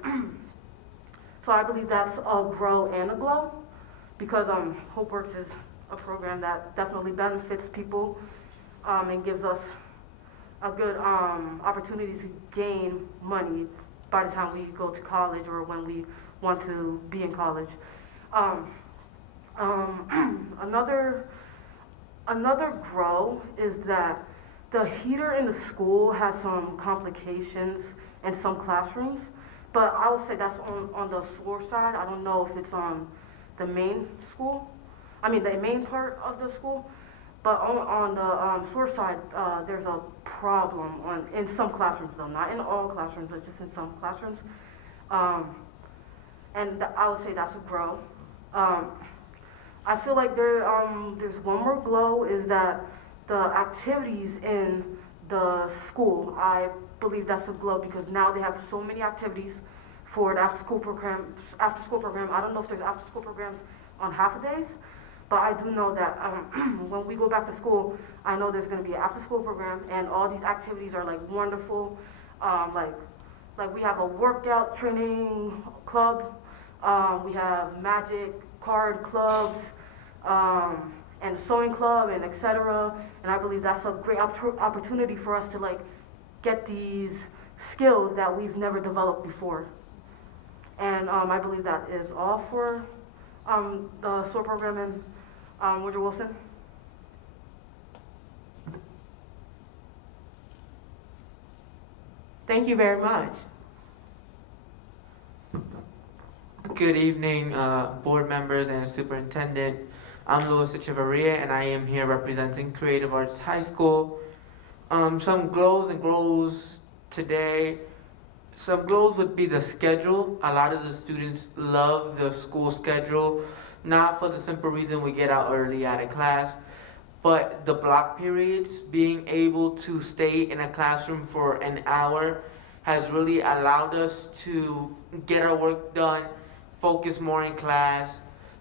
so I believe that's a grow and a glow, because HopeWorks is a program that definitely benefits people and gives us a good opportunity to gain money by the time we go to college or when we want to be in college. Another grow is that the heater in the school has some complications in some classrooms, but I would say that's on the floor side. I don't know if it's on the main school, the main part of the school, but on the floor side, there's a problem in some classrooms though, not in all classrooms, but just in some classrooms. And I would say that's a grow. I feel like there's one more glow, is that the activities in the school, I believe that's a glow, because now they have so many activities for the after-school program. I don't know if there's after-school programs on half-a-days, but I do know that when we go back to school, I know there's going to be an after-school program, and all these activities are like wonderful. Like we have a workout training club, we have magic card clubs, and a sewing club, and etc. And I believe that's a great opportunity for us to like get these skills that we've never developed before. And I believe that is all for the SOAR program in Woodrow Wilson. Thank you very much. Good evening, board members and superintendent. I'm Louis Echeverria, and I am here representing Creative Arts High School. Some glows and grows today. Some glows would be the schedule. A lot of the students love the school schedule, not for the simple reason we get out early out of class, but the block periods, being able to stay in a classroom for an hour has really allowed us to get our work done, focus more in class,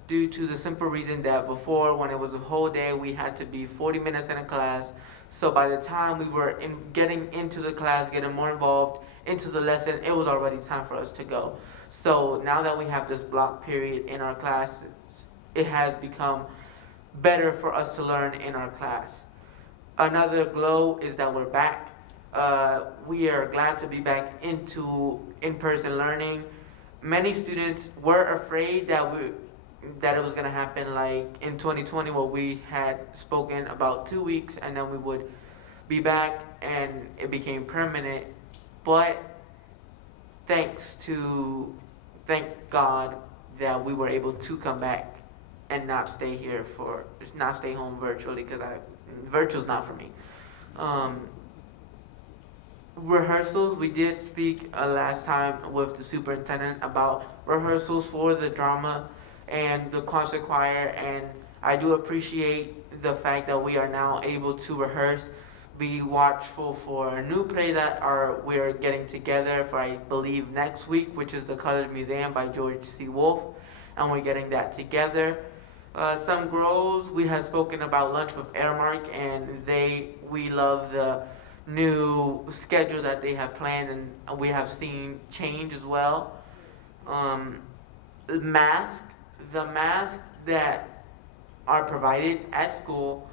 due to the simple reason that before, when it was a whole day, we had to be 40 minutes in a class. So by the time we were getting into the class, getting more involved into the lesson, it was already time for us to go. So now that we have this block period in our class, it has become better for us to learn in our class. Another glow is that we're back. We are glad to be back into in-person learning. Many students were afraid that it was going to happen like in 2020, where we had spoken about 2 weeks and then we would be back and it became permanent. But thank God that we were able to come back and not stay home virtually, because virtual's not for me. Rehearsals, we did speak last time with the superintendent about rehearsals for the drama and the concert choir, and I do appreciate the fact that we are now able to rehearse. Be watchful for a new play that we are getting together for, I believe, next week, which is The Colored Museum by George C. Wolfe, and we're getting that together. Some grows, we have spoken about Lunch with Airmark, and we love the new schedule that they have planned, and we have seen change as well. The masks that are provided at school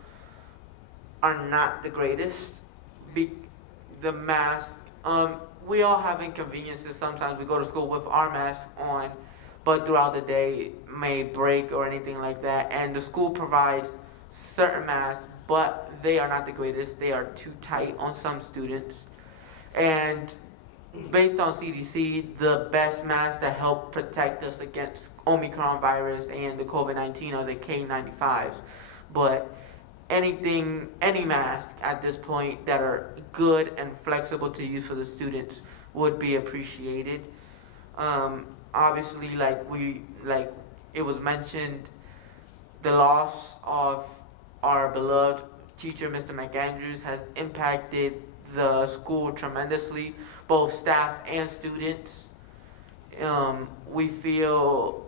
are not the greatest. The mask, we all have inconveniences. Sometimes we go to school with our mask on, but throughout the day may break or anything like that. And the school provides certain masks, but they are not the greatest. They are too tight on some students. And based on CDC, the best masks that help protect us against Omicron virus and the COVID-19 are the K95s. But any mask at this point that are good and flexible to use for the students would be appreciated. Obviously, like it was mentioned, the loss of our beloved teacher, Mr. McAndrews, has impacted the school tremendously, both staff and students. We feel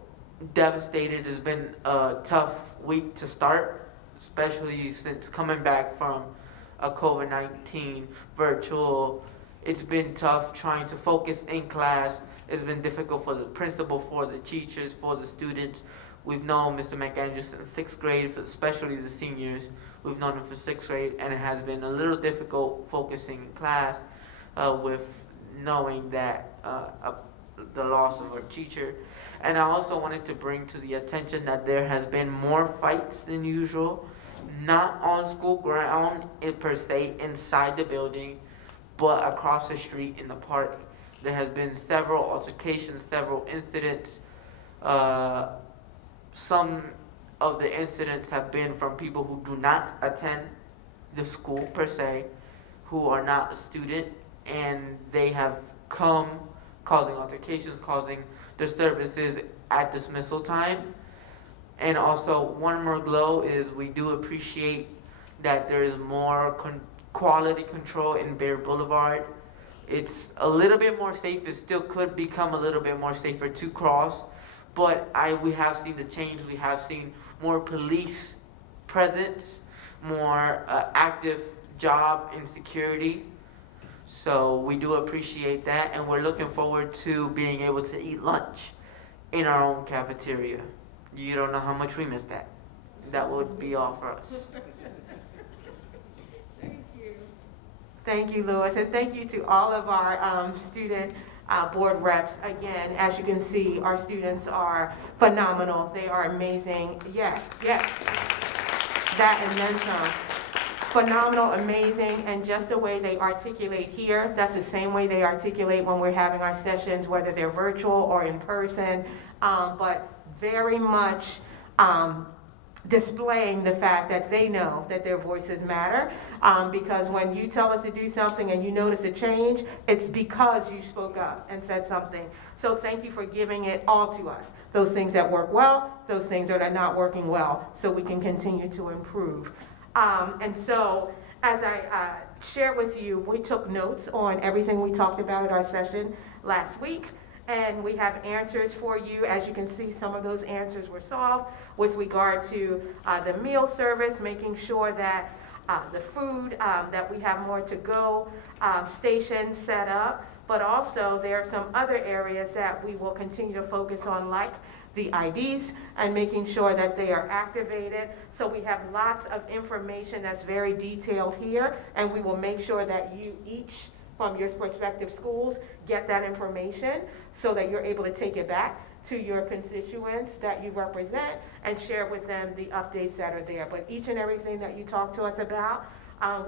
devastated. It's been a tough week to start, especially since coming back from a COVID-19 virtual. It's been tough trying to focus in class. It's been difficult for the principal, for the teachers, for the students. We've known Mr. McAndrews since 6th grade, especially the seniors. We've known him for 6th grade, and it has been a little difficult focusing in class with knowing that the loss of our teacher. And I also wanted to bring to the attention that there has been more fights than usual, not on school ground per se, inside the building, but across the street in the park. There has been several altercations, several incidents. Some of the incidents have been from people who do not attend the school per se, who are not a student, and they have come causing altercations, causing disturbances at dismissal time. And also, one more glow is we do appreciate that there is more quality control in Bear Boulevard. It's a little bit more safe. It still could become a little bit more safer to cross, but we have seen the change. We have seen more police presence, more active job in security. So we do appreciate that, and we're looking forward to being able to eat lunch in our own cafeteria. You don't know how much we miss that. That would be all for us. Thank you, Louis, and thank you to all of our student board reps. Again, as you can see, our students are phenomenal. They are amazing. Yes, yes. That and then some. Phenomenal, amazing, and just the way they articulate here, that's the same way they articulate when we're having our sessions, whether they're virtual or in person, but very much displaying the fact that they know that their voices matter, because when you tell us to do something and you notice a change, it's because you spoke up and said something. So thank you for giving it all to us. Those things that work well, those things that are not working well, so we can continue to improve. And so, as I shared with you, we took notes on everything we talked about at our session last week, and we have answers for you. As you can see, some of those answers were solved with regard to the meal service, making sure that the food, that we have more to-go stations set up, but also there are some other areas that we will continue to focus on, like the IDs and making sure that they are activated. So we have lots of information that's very detailed here, and we will make sure that you each, from your respective schools, get that information so that you're able to take it back to your constituents that you represent and share with them the updates that are there. But each and everything that you talk to us about,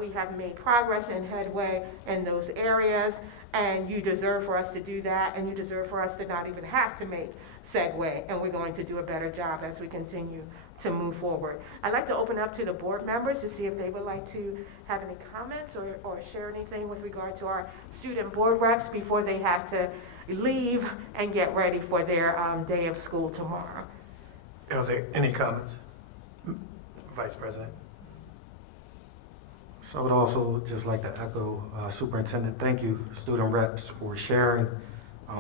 we have made progress and headway in those areas, and you deserve for us to do that, and you deserve for us to not even have to make segue, and we're going to do a better job as we continue to move forward. I'd like to open up to the board members to see if they would like to have any comments or share anything with regard to our student board reps before they have to leave and get ready for their day of school tomorrow. Are there any comments? Vice President. So I would also just like to echo Superintendent, thank you, student reps, for sharing.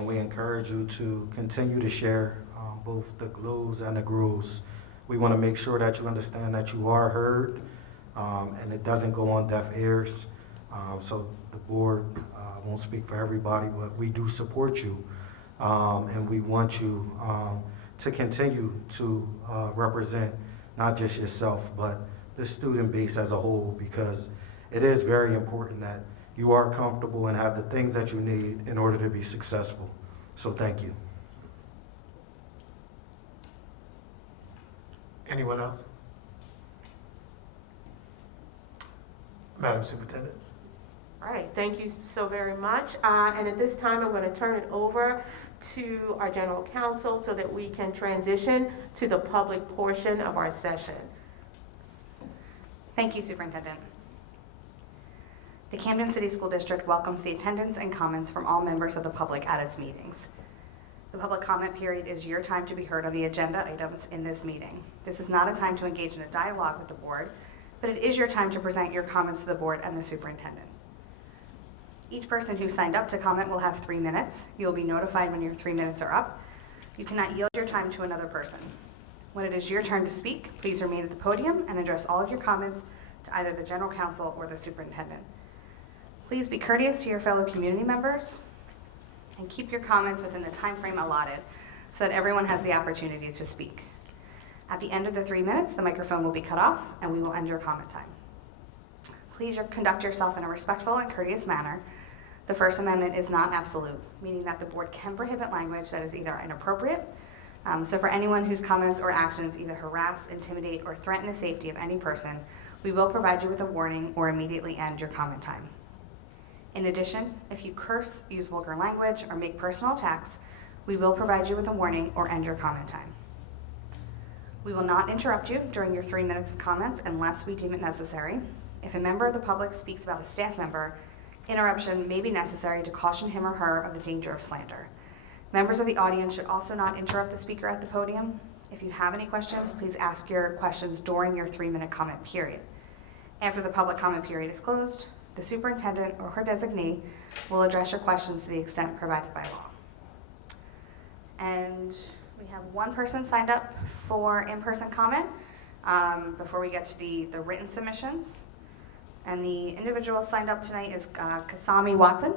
We encourage you to continue to share both the glows and the grooves. We want to make sure that you understand that you are heard and it doesn't go on deaf ears. So the board won't speak for everybody, but we do support you, and we want you to continue to represent not just yourself, but the student base as a whole, because it is very important that you are comfortable and have the things that you need in order to be successful. So thank you. Anyone else? Madam Superintendent. All right, thank you so very much. And at this time, I'm going to turn it over to our general counsel so that we can transition to the public portion of our session. Thank you, Superintendent. The Camden City School District welcomes the attendance and comments from all members of the public at its meetings. The public comment period is your time to be heard on the agenda items in this meeting. This is not a time to engage in a dialogue with the board, but it is your time to present your comments to the board and the superintendent. Each person who signed up to comment will have 3 minutes. You'll be notified when your 3 minutes are up. You cannot yield your time to another person. When it is your turn to speak, please remain at the podium and address all of your comments to either the general counsel or the superintendent. Please be courteous to your fellow community members and keep your comments within the time frame allotted so that everyone has the opportunity to speak. At the end of the 3 minutes, the microphone will be cut off and we will end your comment time. Please conduct yourself in a respectful and courteous manner. The First Amendment is not absolute, meaning that the board can prohibit language that is either inappropriate. So for anyone whose comments or actions either harass, intimidate, or threaten the safety of any person, we will provide you with a warning or immediately end your comment time. In addition, if you curse, use vulgar language, or make personal attacks, we will provide you with a warning or end your comment time. We will not interrupt you during your 3 minutes of comments unless we deem it necessary. If a member of the public speaks about a staff member, interruption may be necessary to caution him or her of the danger of slander. Members of the audience should also not interrupt the speaker at the podium. If you have any questions, please ask your questions during your 3-minute comment period. After the public comment period is closed, the superintendent or her designee will address your questions to the extent provided by law. And we have one person signed up for in-person comment before we get to the written submissions. And the individual signed up tonight is Kasami Watson.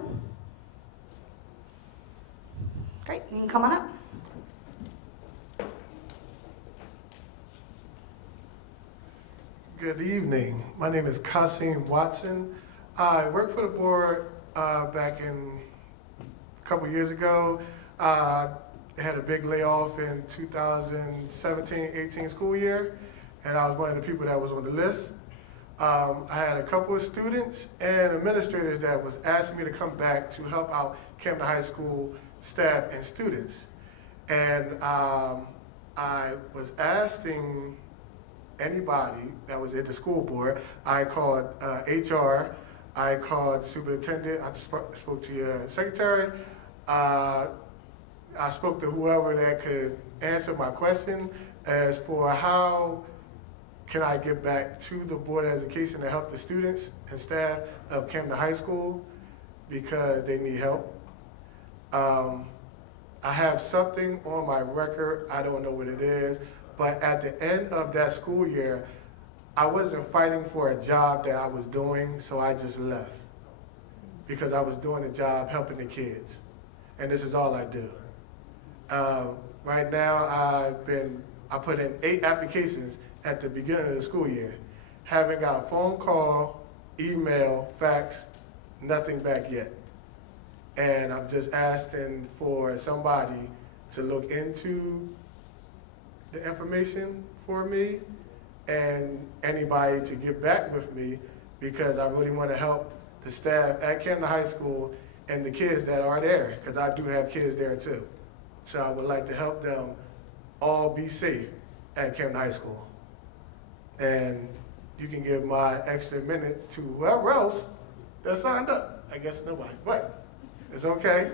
Great, you can come on up. Good evening. My name is Kasim Watson. I worked for the board back in a couple years ago. Had a big layoff in 2017-18 school year, and I was one of the people that was on the list. I had a couple of students and administrators that was asking me to come back to help out Camden High School staff and students. And I was asking anybody that was at the school board. I called HR, I called superintendent, I spoke to your secretary, I spoke to whoever that could answer my question as for how can I get back to the Board of Education to help the students and staff of Camden High School because they need help. I have something on my record, I don't know what it is, but at the end of that school year, I wasn't fighting for a job that I was doing, so I just left because I was doing a job helping the kids, and this is all I do. Right now, I put in 8 applications at the beginning of the school year. Haven't got a phone call, email, fax, nothing back yet. And I'm just asking for somebody to look into the information for me and anybody to get back with me because I really want to help the staff at Camden High School and the kids that are there, because I do have kids there too. So I would like to help them all be safe at Camden High School. And you can give my extra minutes to whoever else that signed up. I guess nobody, but it's okay.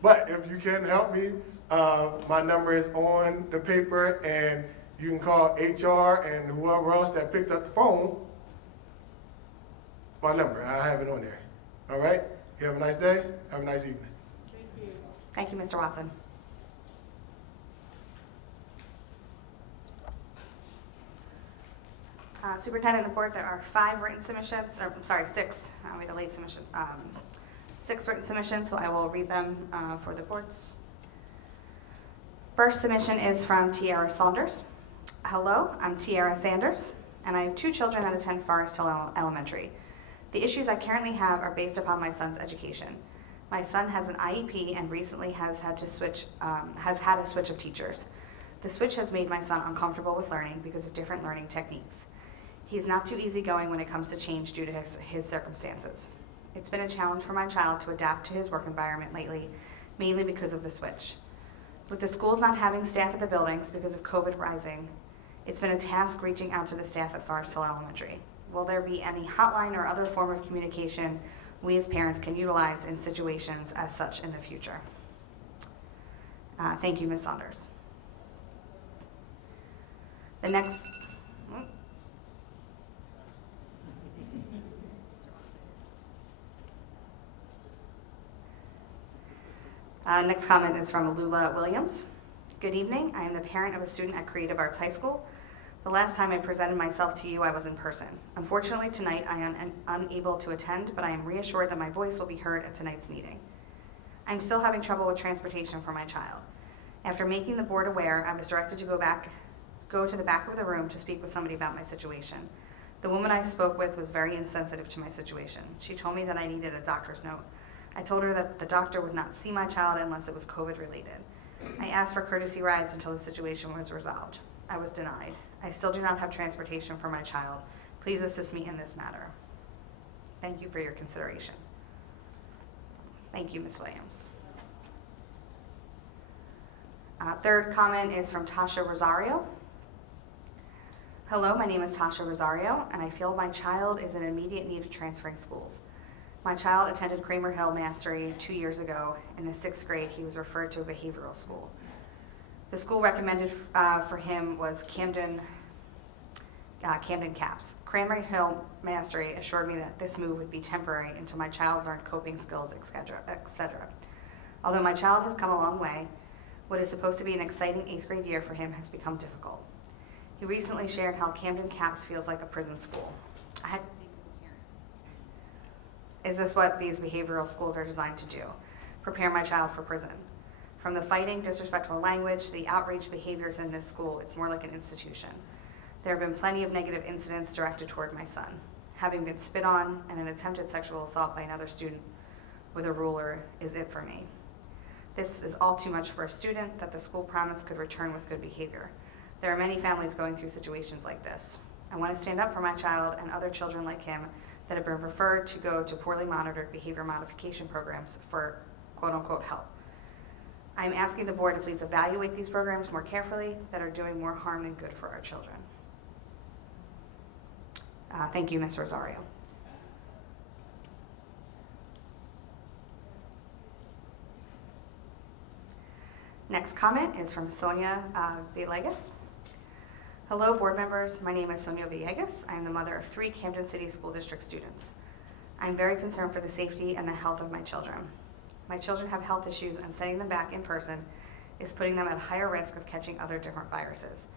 But if you can help me, my number is on the paper and you can call HR and whoever else that picked up the phone. My number, I have it on there. All right? You have a nice day. Have a nice evening. Thank you, Mr. Watson. Superintendent Report, there are 5 written submissions, or I'm sorry, 6. We had a late submission. 6 written submissions, so I will read them for the boards. First submission is from Tiara Saunders. Hello, I'm Tiara Sanders, and I have 2 children that attend Forest Hill Elementary. The issues I currently have are based upon my son's education. My son has an IEP and recently has had a switch of teachers. The switch has made my son uncomfortable with learning because of different learning techniques. He's not too easygoing when it comes to change due to his circumstances. It's been a challenge for my child to adapt to his work environment lately, mainly because of the switch. With the schools not having staff at the buildings because of COVID rising, it's been a task reaching out to the staff at Forest Hill Elementary. Will there be any hotline or other form of communication we as parents can utilize in situations as such in the future? Thank you, Ms. Saunders. The next, next comment is from Alula Williams. Good evening. I am the parent of a student at Creative Arts High School. The last time I presented myself to you, I was in person. Unfortunately, tonight I am unable to attend, but I am reassured that my voice will be heard at tonight's meeting. I'm still having trouble with transportation for my child. After making the board aware, I was directed to go to the back of the room to speak with somebody about my situation. The woman I spoke with was very insensitive to my situation. She told me that I needed a doctor's note. I told her that the doctor would not see my child unless it was COVID related. I asked for courtesy rides until the situation was resolved. I was denied. I still do not have transportation for my child. Please assist me in this matter. Thank you for your consideration. Thank you, Ms. Williams. Third comment is from Tasha Rosario. Hello, my name is Tasha Rosario, and I feel my child is in immediate need of transferring schools. My child attended Kramer Hill Mastery 2 years ago. In the 6th grade, he was referred to a behavioral school. The school recommended for him was Camden CAPS. Kramer Hill Mastery assured me that this move would be temporary until my child learned coping skills, etc. Although my child has come a long way, what is supposed to be an exciting 8th grade year for him has become difficult. He recently shared how Camden CAPS feels like a prison school. I had to think as a parent. Is this what these behavioral schools are designed to do? Prepare my child for prison? From the fighting, disrespectful language, the outrage behaviors in this school, it's more like an institution. There have been plenty of negative incidents directed toward my son, having been spit on and an attempted sexual assault by another student with a ruler is it for me. This is all too much for a student that the school promised could return with good behavior. There are many families going through situations like this. I want to stand up for my child and other children like him that have been referred to go to poorly monitored behavior modification programs for quote-unquote help. I'm asking the board to please evaluate these programs more carefully that are doing more harm than good for our children. Thank you, Ms. Rosario. Next comment is from Sonia Villegas. Hello, board members. My name is Sonia Villegas. I am the mother of 3 Camden City School District students. I'm very concerned for the safety and the health of my children. My children have health issues, and sending them back in person is putting them at higher risk of catching other different viruses.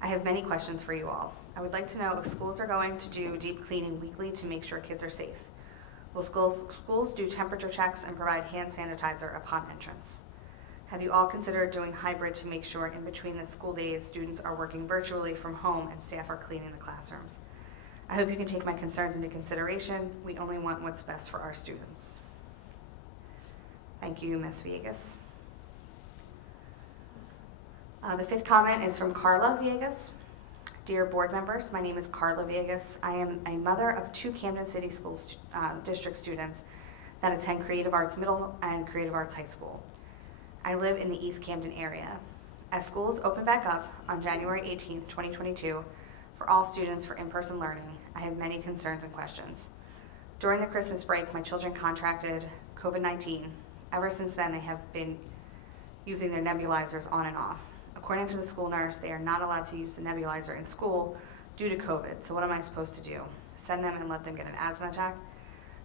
I have many questions for you all. I would like to know if schools are going to do deep cleaning weekly to make sure kids are safe. Will schools do temperature checks and provide hand sanitizer upon entrance? Have you all considered doing hybrid to make sure in between the school days students are working virtually from home and staff are cleaning the classrooms? I hope you can take my concerns into consideration. We only want what's best for our students. Thank you, Ms. Villegas. The 5th comment is from Carla Villegas. Dear board members, my name is Carla Villegas. I am a mother of 2 Camden City School District students that attend Creative Arts Middle and Creative Arts High School. I live in the East Camden area. As schools open back up on January 18th, 2022, for all students for in-person learning, I have many concerns and questions. During the Christmas break, my children contracted COVID-19. Ever since then, they have been using their nebulizers on and off. According to the school nurse, they are not allowed to use the nebulizer in school due to COVID. So what am I supposed to do? Send them and let them get an asthma attack?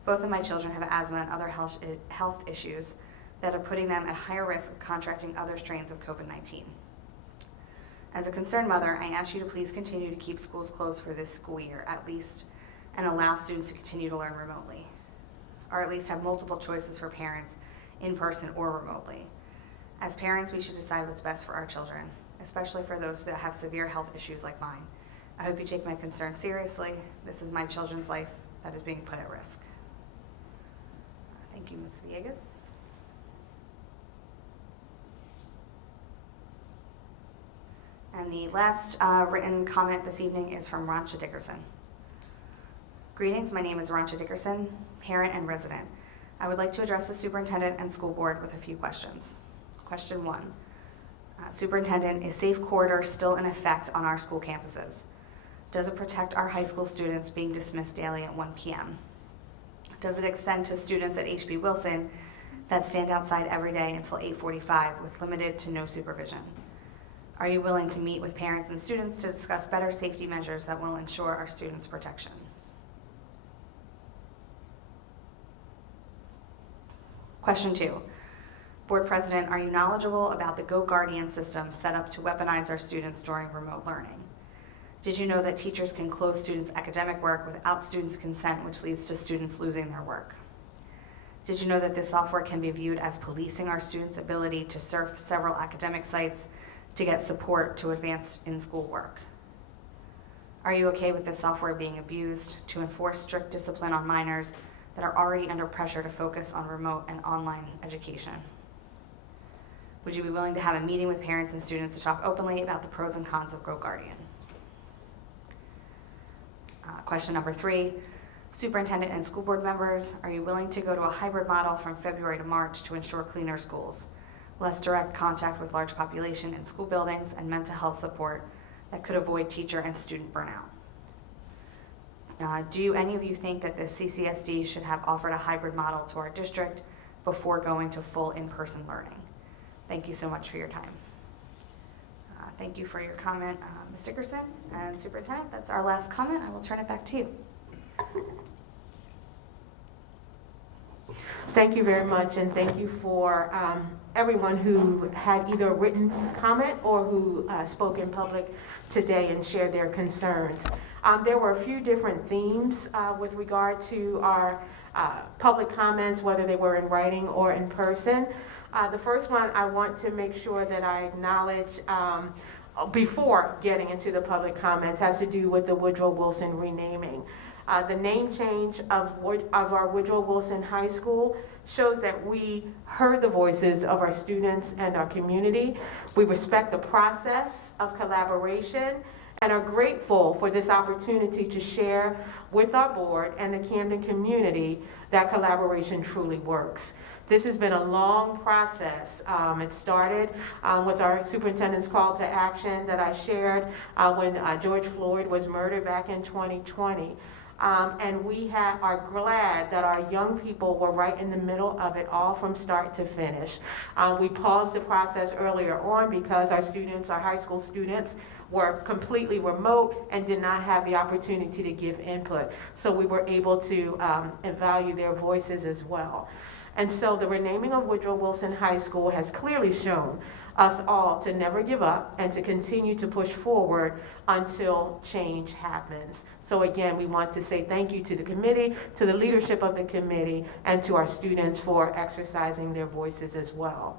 Both of my children have asthma and other health issues that are putting them at higher risk of contracting other strains of COVID-19. As a concerned mother, I ask you to please continue to keep schools closed for this school year at least, and allow students to continue to learn remotely, or at least have multiple choices for parents in person or remotely. As parents, we should decide what's best for our children, especially for those that have severe health issues like mine. I hope you take my concern seriously. This is my children's life that is being put at risk. Thank you, Ms. Villegas. And the last written comment this evening is from Rancha Dickerson. Greetings, my name is Rancha Dickerson, parent and resident. I would like to address the superintendent and school board with a few questions. Question 1. Superintendent, is safe corridor still in effect on our school campuses? Does it protect our high school students being dismissed daily at 1 p.m.? Does it extend to students at HB Wilson that stand outside every day until 8:45 with limited to no supervision? Are you willing to meet with parents and students to discuss better safety measures that will ensure our students' protection? Question 2. Board President, are you knowledgeable about the Go Guardian system set up to weaponize our students during remote learning? Did you know that teachers can close students' academic work without students' consent, which leads to students losing their work? Did you know that this software can be viewed as policing our students' ability to surf several academic sites to get support to advance in schoolwork? Are you okay with this software being abused to enforce strict discipline on minors that are already under pressure to focus on remote and online education? Would you be willing to have a meeting with parents and students to talk openly about the pros and cons of Go Guardian? Question number 3, superintendent and school board members, are you willing to go to a hybrid model from February to March to ensure cleaner schools, less direct contact with large population in school buildings, and mental health support that could avoid teacher and student burnout? Do any of you think that the CCSD should have offered a hybrid model to our district before going to full in-person learning? Thank you so much for your time. Thank you for your comment, Ms. Dickerson and Superintendent. That's our last comment. I will turn it back to you. Thank you very much, and thank you for everyone who had either a written comment or who spoke in public today and shared their concerns. There were a few different themes with regard to our public comments, whether they were in writing or in person. The first one I want to make sure that I acknowledge before getting into the public comments has to do with the Woodrow Wilson renaming. The name change of our Woodrow Wilson High School shows that we heard the voices of our students and our community. We respect the process of collaboration and are grateful for this opportunity to share with our board and the Camden community that collaboration truly works. This has been a long process. It started with our superintendent's call to action that I shared when George Floyd was murdered back in 2020. And we are glad that our young people were right in the middle of it all from start to finish. We paused the process earlier on because our students, our high school students, were completely remote and did not have the opportunity to give input. So we were able to value their voices as well. And so the renaming of Woodrow Wilson High School has clearly shown us all to never give up and to continue to push forward until change happens. So again, we want to say thank you to the committee, to the leadership of the committee, and to our students for exercising their voices as well.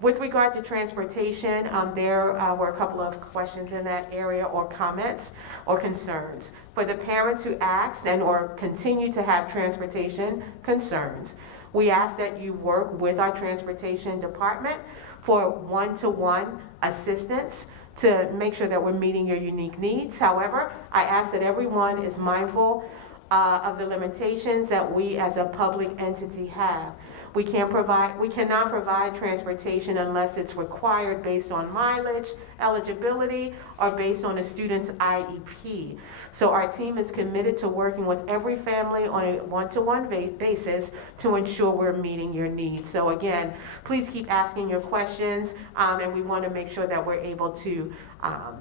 With regard to transportation, there were a couple of questions in that area or comments or concerns. For the parents who asked and or continue to have transportation concerns, we ask that you work with our transportation department for one-to-one assistance to make sure that we're meeting your unique needs. However, I ask that everyone is mindful of the limitations that we as a public entity have. We cannot provide transportation unless it's required based on mileage, eligibility, or based on a student's IEP. So our team is committed to working with every family on a one-to-one basis to ensure we're meeting your needs. So again, please keep asking your questions, and we want to make sure that we're able to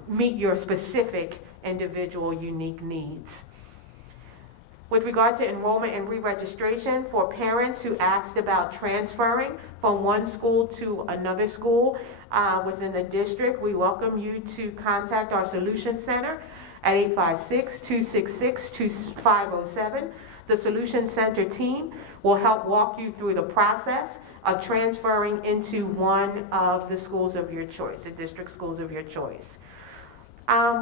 meet your specific individual unique needs. With regard to enrollment and re-registration, for parents who asked about transferring from one school to another school within the district, we welcome you to contact our Solution Center at 856-266-2507. The Solution Center team will help walk you through the process of transferring into one of the schools of your choice, the district schools of your choice.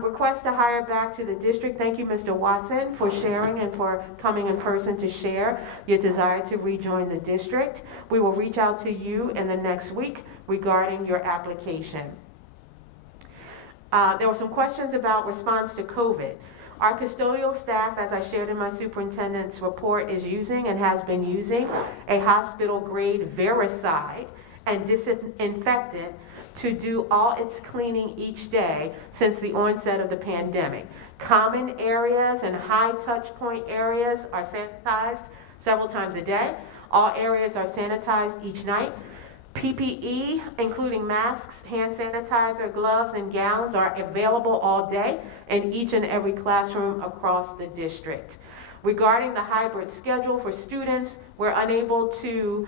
Request to hire back to the district. Thank you, Mr. Watson, for sharing and for coming in person to share your desire to rejoin the district. We will reach out to you in the next week regarding your application. There were some questions about response to COVID. Our custodial staff, as I shared in my superintendent's report, is using and has been using a hospital-grade Vericide and disinfectant to do all its cleaning each day since the onset of the pandemic. Common areas and high touch point areas are sanitized several times a day. All areas are sanitized each night. PPE, including masks, hand sanitizer, gloves, and gowns, are available all day in each and every classroom across the district. Regarding the hybrid schedule for students, we're unable to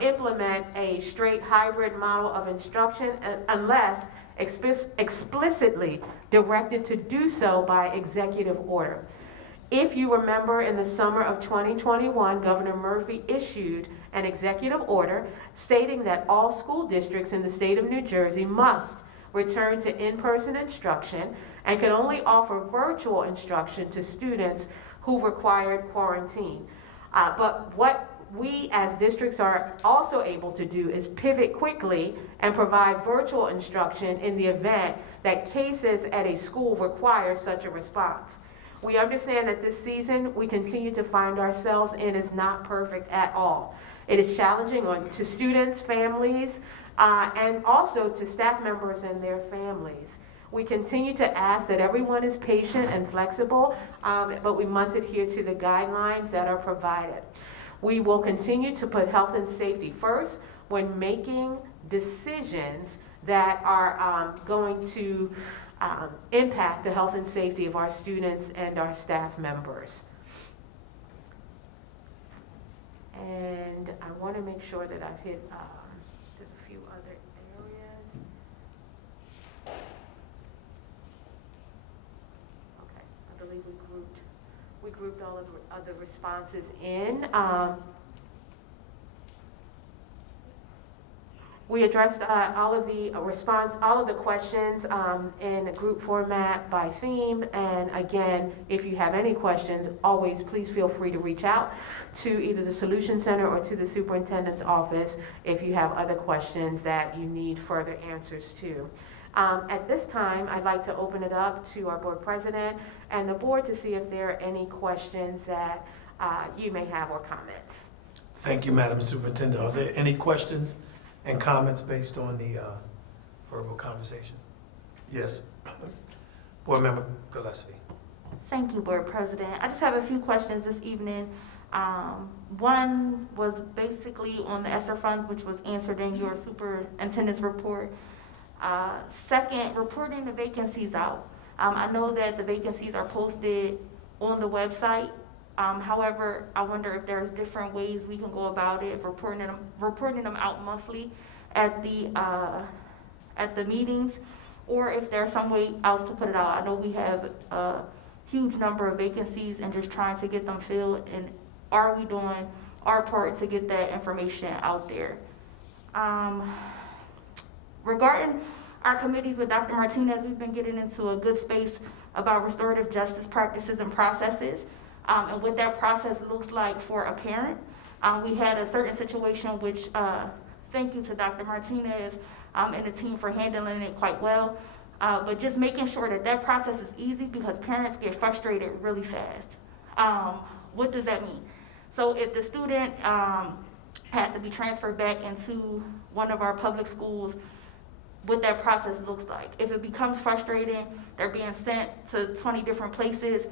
implement a straight hybrid model of instruction unless explicitly directed to do so by executive order. If you remember, in the summer of 2021, Governor Murphy issued an executive order stating that all school districts in the state of New Jersey must return to in-person instruction and can only offer virtual instruction to students who required quarantine. But what we as districts are also able to do is pivot quickly and provide virtual instruction in the event that cases at a school require such a response. We understand that this season we continue to find ourselves in is not perfect at all. It is challenging to students, families, and also to staff members and their families. We continue to ask that everyone is patient and flexible, but we must adhere to the guidelines that are provided. We will continue to put health and safety first when making decisions that are going to impact the health and safety of our students and our staff members. And I want to make sure that I've hit just a few other areas. Okay, I believe we grouped all of the other responses in. We addressed all of the questions in a group format by theme. And again, if you have any questions, always please feel free to reach out to either the Solution Center or to the Superintendent's office if you have other questions that you need further answers to. At this time, I'd like to open it up to our board president and the board to see if there are any questions that you may have or comments. Thank you, Madam Superintendent. Are there any questions and comments based on the verbal conversation? Yes. Board Member Gillespie. Thank you, Board President. I just have a few questions this evening. One was basically on the ESSER funds, which was answered in your superintendent's report. Second, reporting the vacancies out. I know that the vacancies are posted on the website. However, I wonder if there's different ways we can go about it, reporting them out monthly at the meetings, or if there's some way else to put it out. I know we have a huge number of vacancies and just trying to get them filled, and are we doing our part to get that information out there? Regarding our committees with Dr. Martinez, we've been getting into a good space about restorative justice practices and processes. And what that process looks like for a parent. We had a certain situation which, thank you to Dr. Martinez and the team for handling it quite well, but just making sure that that process is easy because parents get frustrated really fast. What does that mean? So if the student has to be transferred back into one of our public schools, what that process looks like. If it becomes frustrating, they're being sent to 20 different places,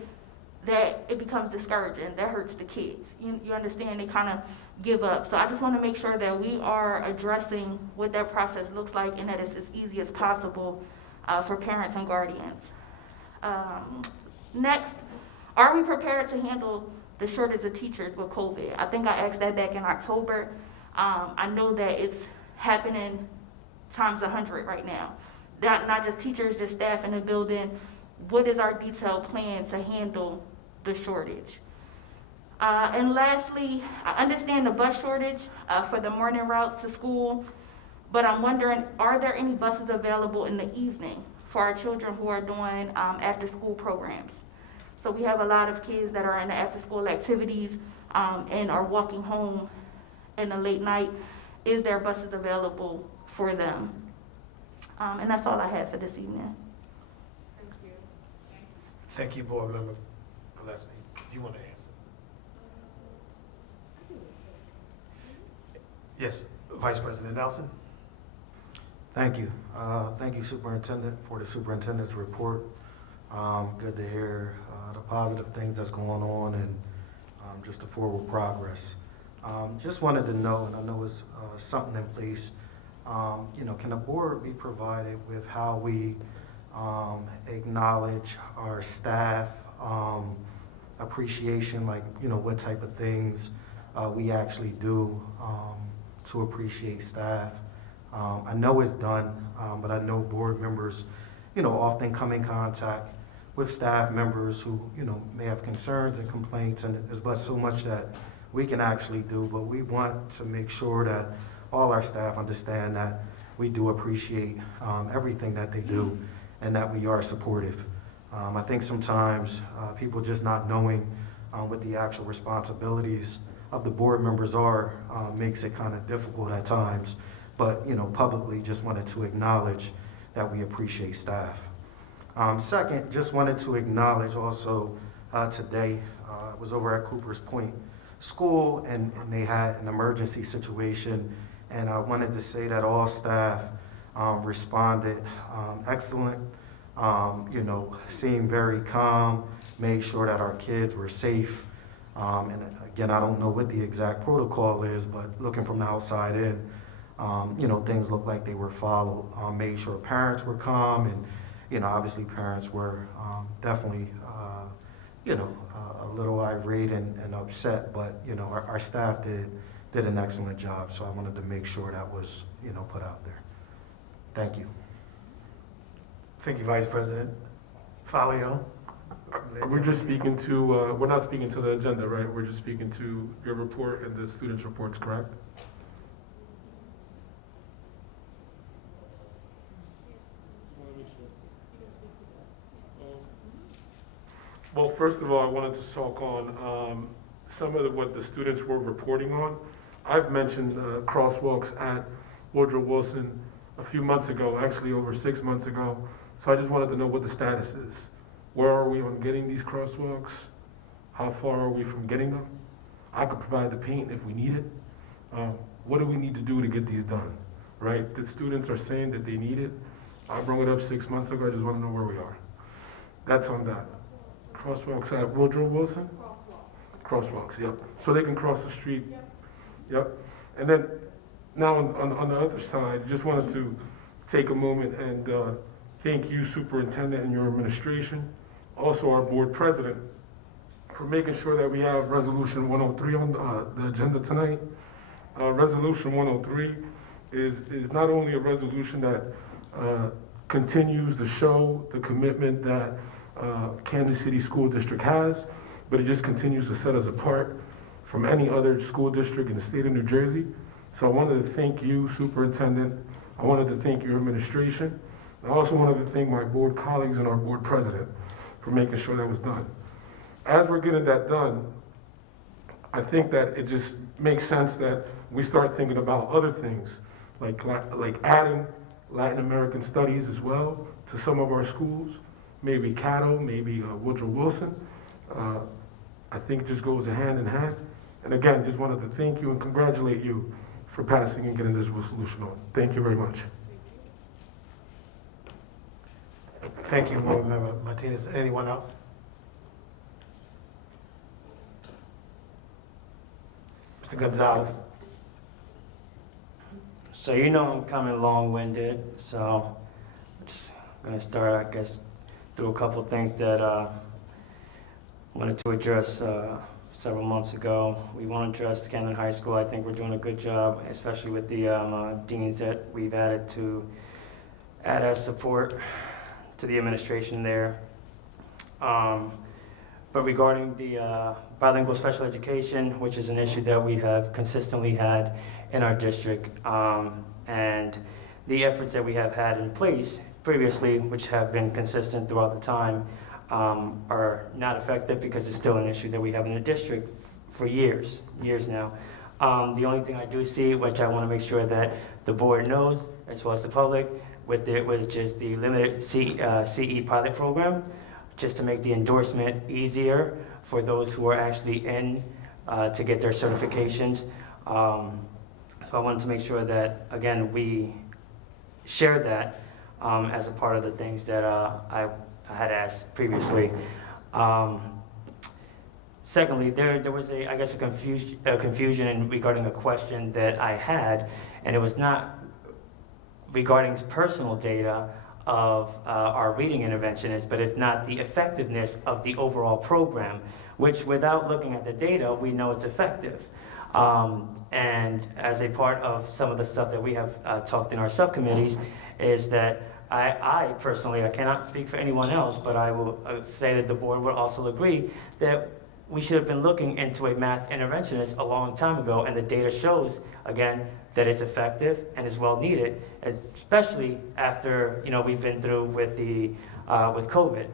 that it becomes discouraging. That hurts the kids. You understand? They kind of give up. So I just want to make sure that we are addressing what that process looks like and that it's as easy as possible for parents and guardians. Next, are we prepared to handle the shortage of teachers with COVID? I think I asked that back in October. I know that it's happening times 100 right now. Not just teachers, just staff in the building. What is our detailed plan to handle the shortage? And lastly, I understand the bus shortage for the morning routes to school, but I'm wondering, are there any buses available in the evening for our children who are doing after-school programs? So we have a lot of kids that are in the after-school activities and are walking home in the late night. Is there buses available for them? And that's all I have for this evening. Thank you, Board Member Gillespie. You want to answer? Yes, Vice President Nelson. Thank you. Thank you, Superintendent, for the superintendent's report. Good to hear the positive things that's going on and just the forward progress. Just wanted to know, and I know it's something in place, can the board be provided with how we acknowledge our staff appreciation, like, what type of things we actually do to appreciate staff? I know it's done, but I know board members, often come in contact with staff members who, may have concerns and complaints, and there's but so much that we can actually do, but we want to make sure that all our staff understand that we do appreciate everything that they do and that we are supportive. I think sometimes people just not knowing what the actual responsibilities of the board members are makes it kind of difficult at times, but publicly just wanted to acknowledge that we appreciate staff. Second, just wanted to acknowledge also today, I was over at Cooper's Point School and they had an emergency situation, and I wanted to say that all staff responded excellent, seemed very calm, made sure that our kids were safe. And again, I don't know what the exact protocol is, but looking from the outside in, things looked like they were followed. Made sure parents were calm, and obviously parents were definitely a little irate and upset, but our staff did an excellent job, so I wanted to make sure that was put out there. Thank you. Thank you, Vice President. Falio? We're just speaking to, we're not speaking to the agenda, right? We're just speaking to your report and the students' reports, correct? Well, first of all, I wanted to talk on some of what the students were reporting on. I've mentioned crosswalks at Woodrow Wilson a few months ago, actually over 6 months ago. So I just wanted to know what the status is. Where are we on getting these crosswalks? How far are we from getting them? I could provide the paint if we need it. What do we need to do to get these done, right? The students are saying that they need it. I brought it up 6 months ago. I just want to know where we are. That's on that. Crosswalks at Woodrow Wilson? Crosswalks, yep. So they can cross the street. Yep. And then now on the other side, just wanted to take a moment and thank you, Superintendent, and your administration, also our board president, for making sure that we have Resolution 103 on the agenda tonight. Resolution 103 is not only a resolution that continues to show the commitment that Camden City School District has, but it just continues to set us apart from any other school district in the state of New Jersey. So I wanted to thank you, Superintendent. I wanted to thank your administration. I also wanted to thank my board colleagues and our board president for making sure that was done. As we're getting that done, I think that it just makes sense that we start thinking about other things, like adding Latin American studies as well to some of our schools, maybe Caddo, maybe Woodrow Wilson. I think it just goes hand in hand. And again, just wanted to thank you and congratulate you for passing and getting this resolution on. Thank you very much. Thank you, Board Member Martinez. Anyone else? Mr. Gonzalez? So I'm coming long-winded, so I'm just gonna start, I guess, through a couple of things that I wanted to address several months ago. We want to address Camden High School. I think we're doing a good job, especially with the deans that we've added to add as support to the administration there. But regarding the bilingual special education, which is an issue that we have consistently had in our district, and the efforts that we have had in place previously, which have been consistent throughout the time, are not effective because it's still an issue that we have in the district for years now. The only thing I do see, which I want to make sure that the board knows, as well as the public, with it was just the limited CE pilot program, just to make the endorsement easier for those who are actually in to get their certifications. So I wanted to make sure that, again, we share that as a part of the things that I had asked previously. Secondly, there was I guess a confusion regarding a question that I had, and it was not regarding personal data of our reading interventionists, but if not the effectiveness of the overall program, which without looking at the data, we know it's effective. And as a part of some of the stuff that we have talked in our subcommittees is that I personally, I cannot speak for anyone else, but I will say that the board would also agree that we should have been looking into a math interventionist a long time ago, and the data shows, again, that it's effective and is well needed, especially after, you know, we've been through with the with COVID.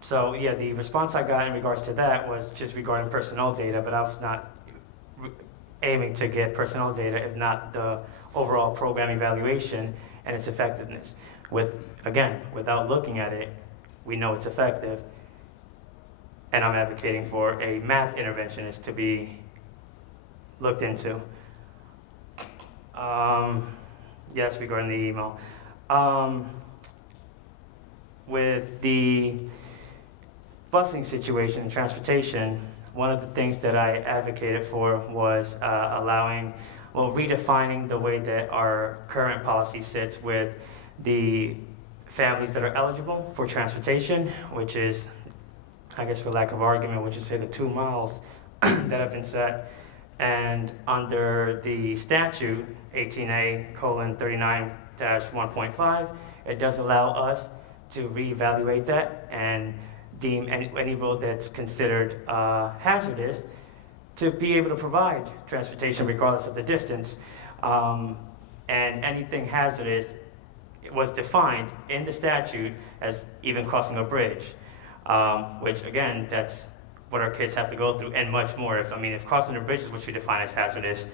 So yeah, the response I got in regards to that was just regarding personnel data, but I was not aiming to get personnel data, if not the overall program evaluation and its effectiveness. Again, without looking at it, we know it's effective, and I'm advocating for a math interventionist to be looked into. Yes, regarding the email. With the busing situation and transportation, one of the things that I advocated for was redefining the way that our current policy sits with the families that are eligible for transportation, which is, I guess for lack of argument, which is say the 2 miles that have been set. And under the statute, 18A:39-1.5, it does allow us to reevaluate that and deem any road that's considered hazardous to be able to provide transportation regardless of the distance. And anything hazardous was defined in the statute as even crossing a bridge, which again, that's what our kids have to go through and much more. If crossing a bridge is what you define as hazardous,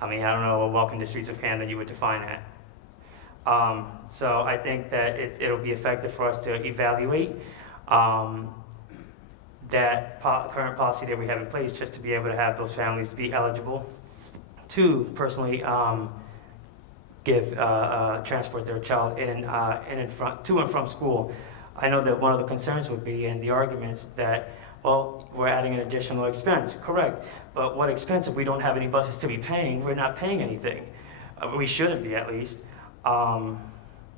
I don't know what walking the streets of Camden you would define that. So I think that it'll be effective for us to evaluate that current policy that we have in place, just to be able to have those families be eligible to personally transport their child to and from school. I know that one of the concerns would be, and the arguments that, well, we're adding an additional expense. Correct, but what expense if we don't have any buses to be paying? We're not paying anything. We shouldn't be, at least.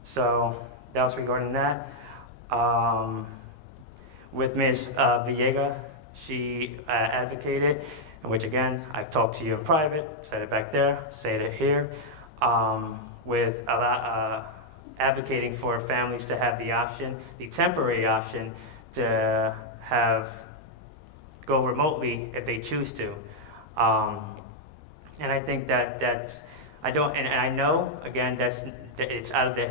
So that was regarding that. With Ms. Villegas, she advocated, which again, I've talked to you in private, said it back there, said it here, with advocating for families to have the option, the temporary option, to go remotely if they choose to. And I think that's, I know, again, it's out of the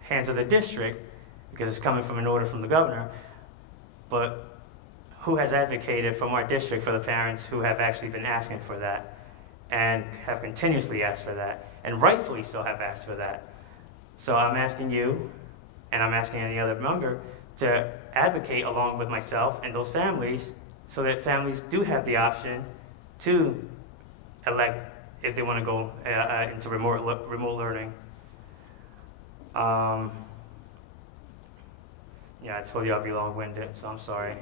hands of the district, because it's coming from an order from the governor, but who has advocated from our district for the parents who have actually been asking for that and have continuously asked for that and rightfully still have asked for that? So I'm asking you, and I'm asking any other member, to advocate along with myself and those families so that families do have the option to elect if they want to go into remote learning. Yeah, I told you I'd be long-winded, so I'm sorry.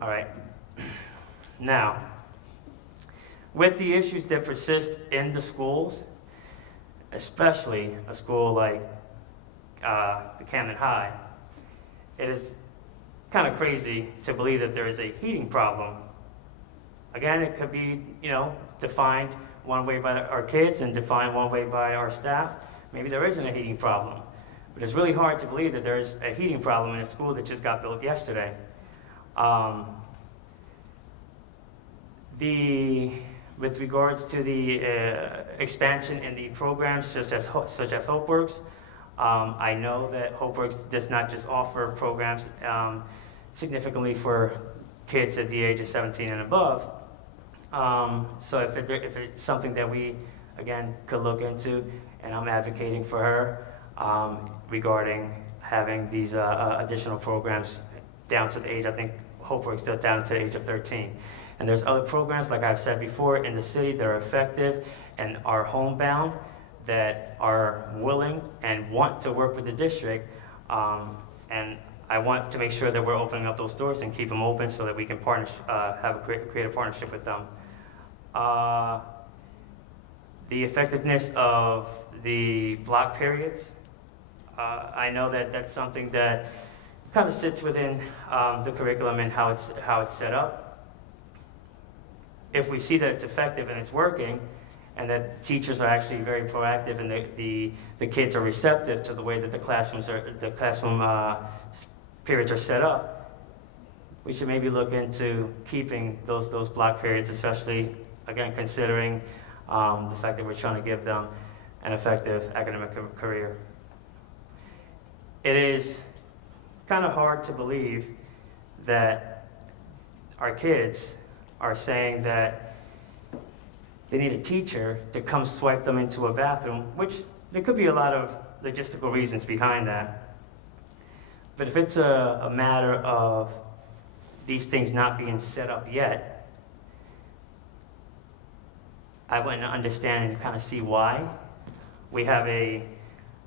All right. Now, with the issues that persist in the schools, especially a school like the Camden High, it is kind of crazy to believe that there is a heating problem. Again, it could be, defined one way by our kids and defined one way by our staff. Maybe there isn't a heating problem. But it's really hard to believe that there's a heating problem in a school that just got built yesterday. With regards to the expansion in the programs such as HopeWorks, I know that HopeWorks does not just offer programs significantly for kids at the age of 17 and above. So if it's something that we, again, could look into, and I'm advocating for her, regarding having these additional programs down to the age, I think HopeWorks does down to the age of 13. And there's other programs, like I've said before, in the city that are effective and are homebound, that are willing and want to work with the district. And I want to make sure that we're opening up those doors and keep them open so that we can have a creative partnership with them. The effectiveness of the block periods, I know that that's something that kind of sits within the curriculum and how it's set up. If we see that it's effective and it's working, and that teachers are actually very proactive and the kids are receptive to the way that the classroom periods are set up, we should maybe look into keeping those block periods, especially, again, considering the fact that we're trying to give them an effective academic career. It is kind of hard to believe that our kids are saying that they need a teacher to come swipe them into a bathroom, which there could be a lot of logistical reasons behind that. But if it's a matter of these things not being set up yet, I wouldn't understand and kind of see why. We have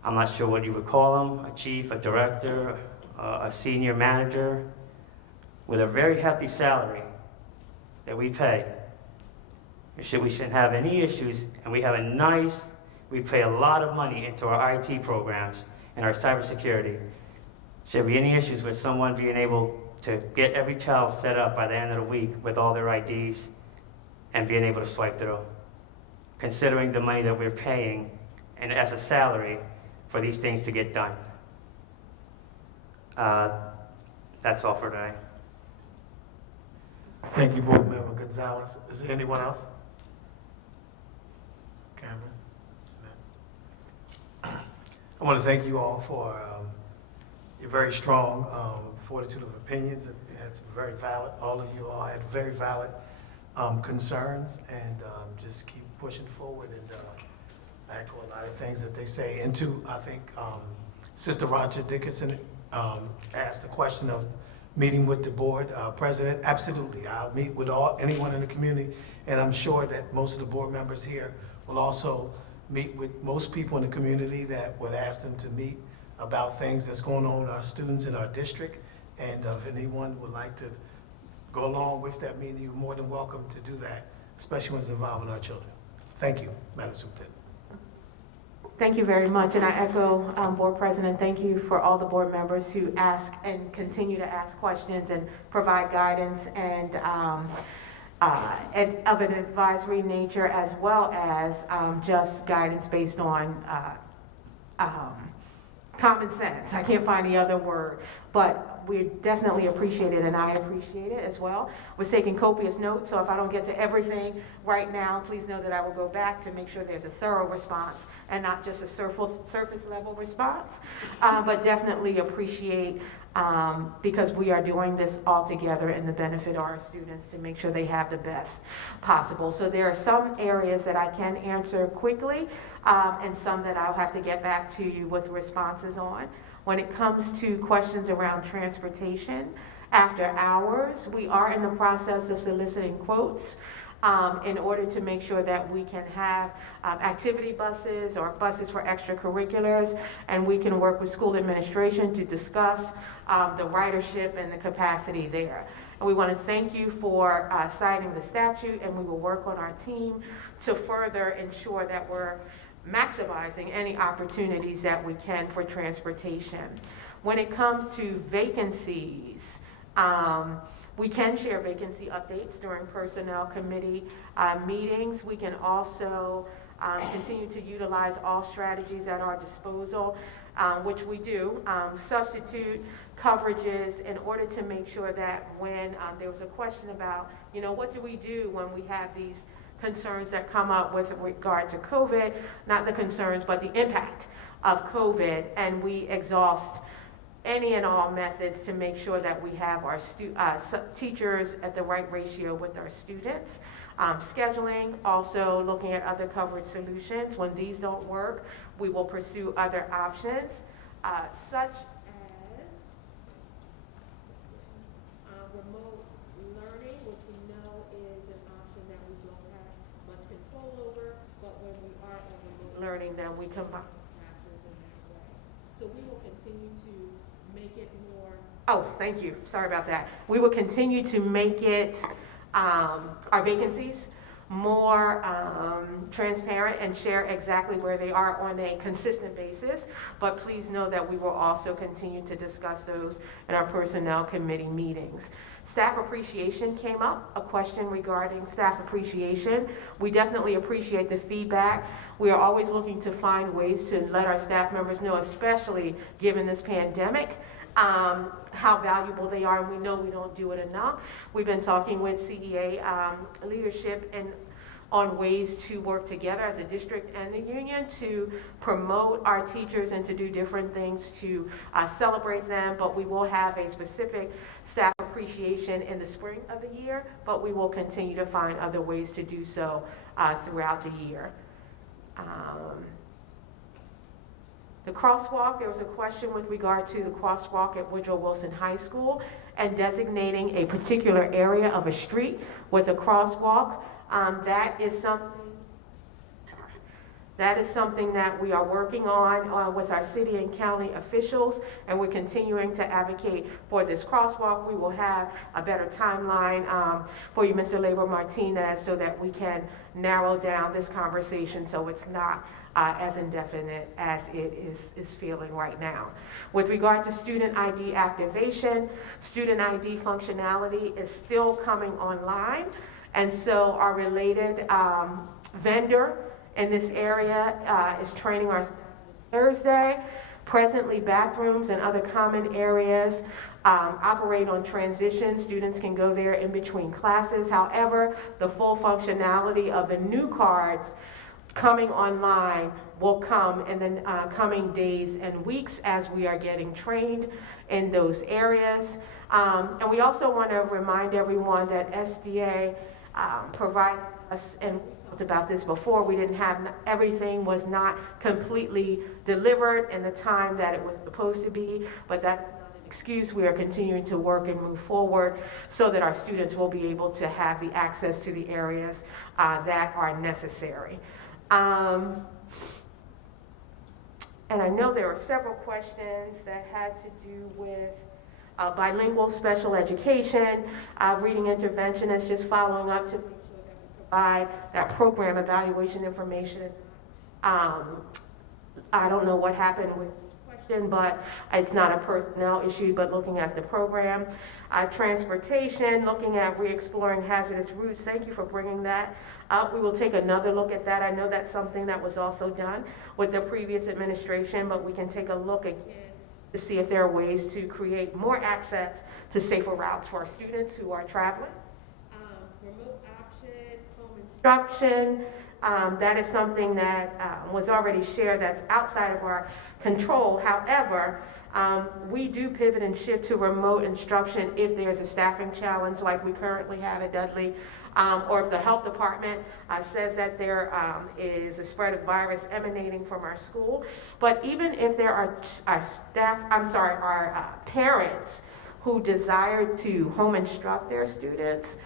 I'm not sure what you would call them, a chief, a director, a senior manager with a very hefty salary that we pay. We shouldn't have any issues, and we pay a lot of money into our IT programs and our cybersecurity. Should be any issues with someone being able to get every child set up by the end of the week with all their IDs and being able to swipe through, considering the money that we're paying and as a salary for these things to get done. That's all for today. Thank you, Board Member Gonzalez. Is there anyone else? Cameron? No. I want to thank you all for your very strong fortitude of opinions. It had some very valid, all of you all had very valid concerns, and just keep pushing forward and echo a lot of things that they say. And to, I think, Sister Roger Dickinson asked the question of meeting with the board president. Absolutely, I'll meet with anyone in the community, and I'm sure that most of the board members here will also meet with most people in the community that would ask them to meet about things that's going on with our students in our district. And if anyone would like to go along with that meeting, you're more than welcome to do that, especially when it's involving our children. Thank you, Madam Superintendent. Thank you very much, and I echo Board President, thank you for all the board members who ask and continue to ask questions and provide guidance and of an advisory nature, as well as just guidance based on common sense. I can't find the other word, but we definitely appreciate it, and I appreciate it as well. We're taking copious notes, so if I don't get to everything right now, please know that I will go back to make sure there's a thorough response and not just a surface level response, but definitely appreciate because we are doing this all together in the benefit of our students to make sure they have the best possible. So there are some areas that I can answer quickly and some that I'll have to get back to you with responses on. When it comes to questions around transportation after hours, we are in the process of soliciting quotes in order to make sure that we can have activity buses or buses for extracurriculars, and we can work with school administration to discuss the ridership and the capacity there. And we want to thank you for citing the statute, and we will work on our team to further ensure that we're maximizing any opportunities that we can for transportation. When it comes to vacancies, we can share vacancy updates during personnel committee meetings. We can also continue to utilize all strategies at our disposal, which we do, substitute coverages in order to make sure that when there was a question about, what do we do when we have these concerns that come up with regard to COVID, not the concerns, but the impact of COVID, and we exhaust any and all methods to make sure that we have our teachers at the right ratio with our students. Scheduling, also looking at other coverage solutions. When these don't work, we will pursue other options, such as remote learning, which we know is an option that we don't have much control over, but when we are on remote learning, then we combine classes in that way. So we will continue to make it more. Oh, thank you. Sorry about that. We will continue to make it, our vacancies more transparent and share exactly where they are on a consistent basis. But please know that we will also continue to discuss those in our personnel committee meetings. Staff appreciation came up, a question regarding staff appreciation. We definitely appreciate the feedback. We are always looking to find ways to let our staff members know, especially given this pandemic, how valuable they are, and we know we don't do it enough. We've been talking with CEA leadership and on ways to work together as a district and the union to promote our teachers and to do different things to celebrate them, but we will have a specific staff appreciation in the spring of the year, but we will continue to find other ways to do so throughout the year. The crosswalk, there was a question with regard to the crosswalk at Woodrow Wilson High School and designating a particular area of a street with a crosswalk. That is something that we are working on with our city and county officials, and we're continuing to advocate for this crosswalk. We will have a better timeline for you, Mr. Labor Martinez, so that we can narrow down this conversation so it's not as indefinite as it is feeling right now. With regard to student ID activation, student ID functionality is still coming online, and so our related vendor in this area is training our staff this Thursday. Presently, bathrooms and other common areas operate on transition. Students can go there in between classes. However, the full functionality of the new cards coming online will come in the coming days and weeks as we are getting trained in those areas. And we also want to remind everyone that SDA provided us, and we talked about this before, we didn't have, everything was not completely delivered in the time that it was supposed to be, but that's not an excuse. We are continuing to work and move forward so that our students will be able to have the access to the areas that are necessary. And I know there were several questions that had to do with bilingual special education, reading intervention is just following up to make sure that we provide that program evaluation information. I don't know what happened with the question, but it's not a personnel issue, but looking at the program. Transportation, looking at re-exploring hazardous routes. Thank you for bringing that up. We will take another look at that. I know that's something that was also done with the previous administration, but we can take a look again to see if there are ways to create more access to safer routes for our students who are traveling. Remote option, home instruction, that is something that was already shared that's outside of our control. However, we do pivot and shift to remote instruction if there's a staffing challenge like we currently have at Dudley, or if the health department says that there is a spread of virus emanating from our school. But even if there are parents who desire to home instruct their students,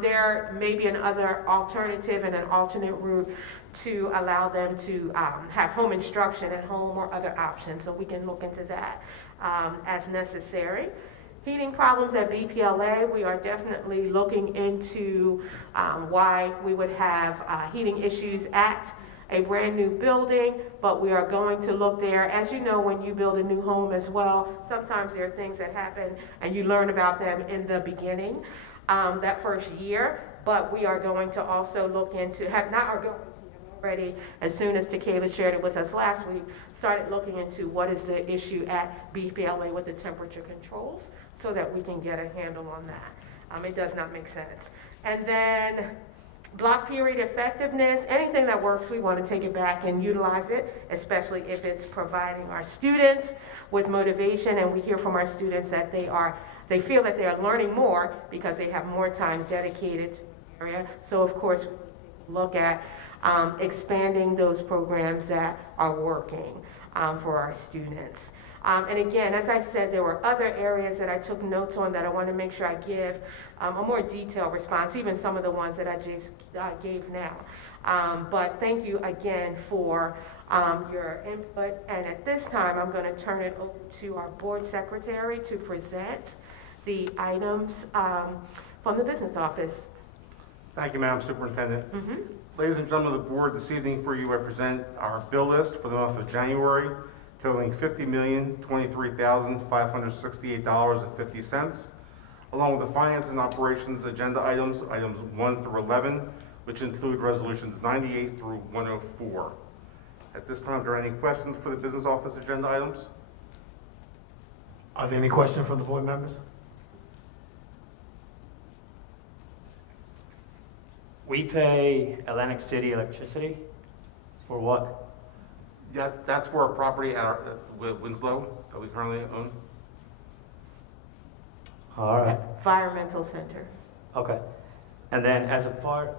there may be another alternative and an alternate route to allow them to have home instruction at home or other options. So we can look into that as necessary. Heating problems at BPLA, we are definitely looking into why we would have heating issues at a brand new building, but we are going to look there. As you know, when you build a new home as well, sometimes there are things that happen and you learn about them in the beginning, that first year, but we are going to also look into, already, as soon as Takayla shared it with us last week, started looking into what is the issue at BPLA with the temperature controls so that we can get a handle on that. It does not make sense. And then block period effectiveness, anything that works, we want to take it back and utilize it, especially if it's providing our students with motivation, and we hear from our students that they feel that they are learning more because they have more time dedicated to the area. So of course, we look at expanding those programs that are working for our students. And again, as I said, there were other areas that I took notes on that I want to make sure I give a more detailed response, even some of the ones that I just gave now. But thank you again for your input. And at this time, I'm going to turn it over to our board secretary to present the items from the business office. Thank you, Madam Superintendent. Ladies and gentlemen of the board, this evening for you I present our bill list for the month of January, totaling $50,023,568.50, along with the finance and operations agenda items, items 1 through 11, which include resolutions 98 through 104. At this time, are there any questions for the business office agenda items? Are there any questions from the board members? We pay Atlantic City electricity for what? Yeah, that's for our property at Winslow that we currently own. All right, Environmental Center. okay. And then as a part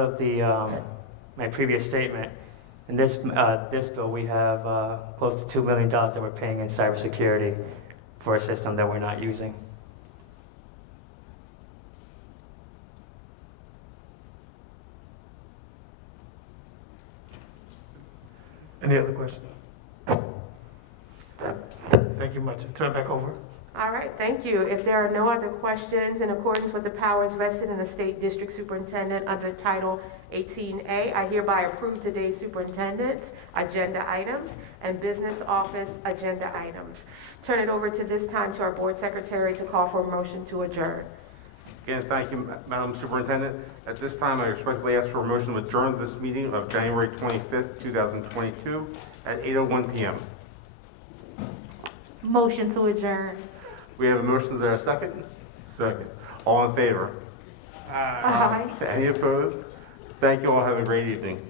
of the, my previous statement, in this bill, we have close to $2 million that we're paying in cybersecurity for a system that we're not using. Any other questions? Thank you much. Turn it back over. All right, thank you. If there are no other questions, in accordance with the powers vested in the State District Superintendent under Title 18A, I hereby approve today's superintendent's agenda items and business office agenda items. Turn it over to this time to our board secretary to call for a motion to adjourn. Again, thank you, Madam Superintendent. At this time, I respectfully ask for a motion to adjourn this meeting of January 25th, 2022 at 8:01 p.m. Motion to adjourn. We have a motion. Is there a second? Second. All in favor? Aye. Any opposed? Thank you all. Have a great evening.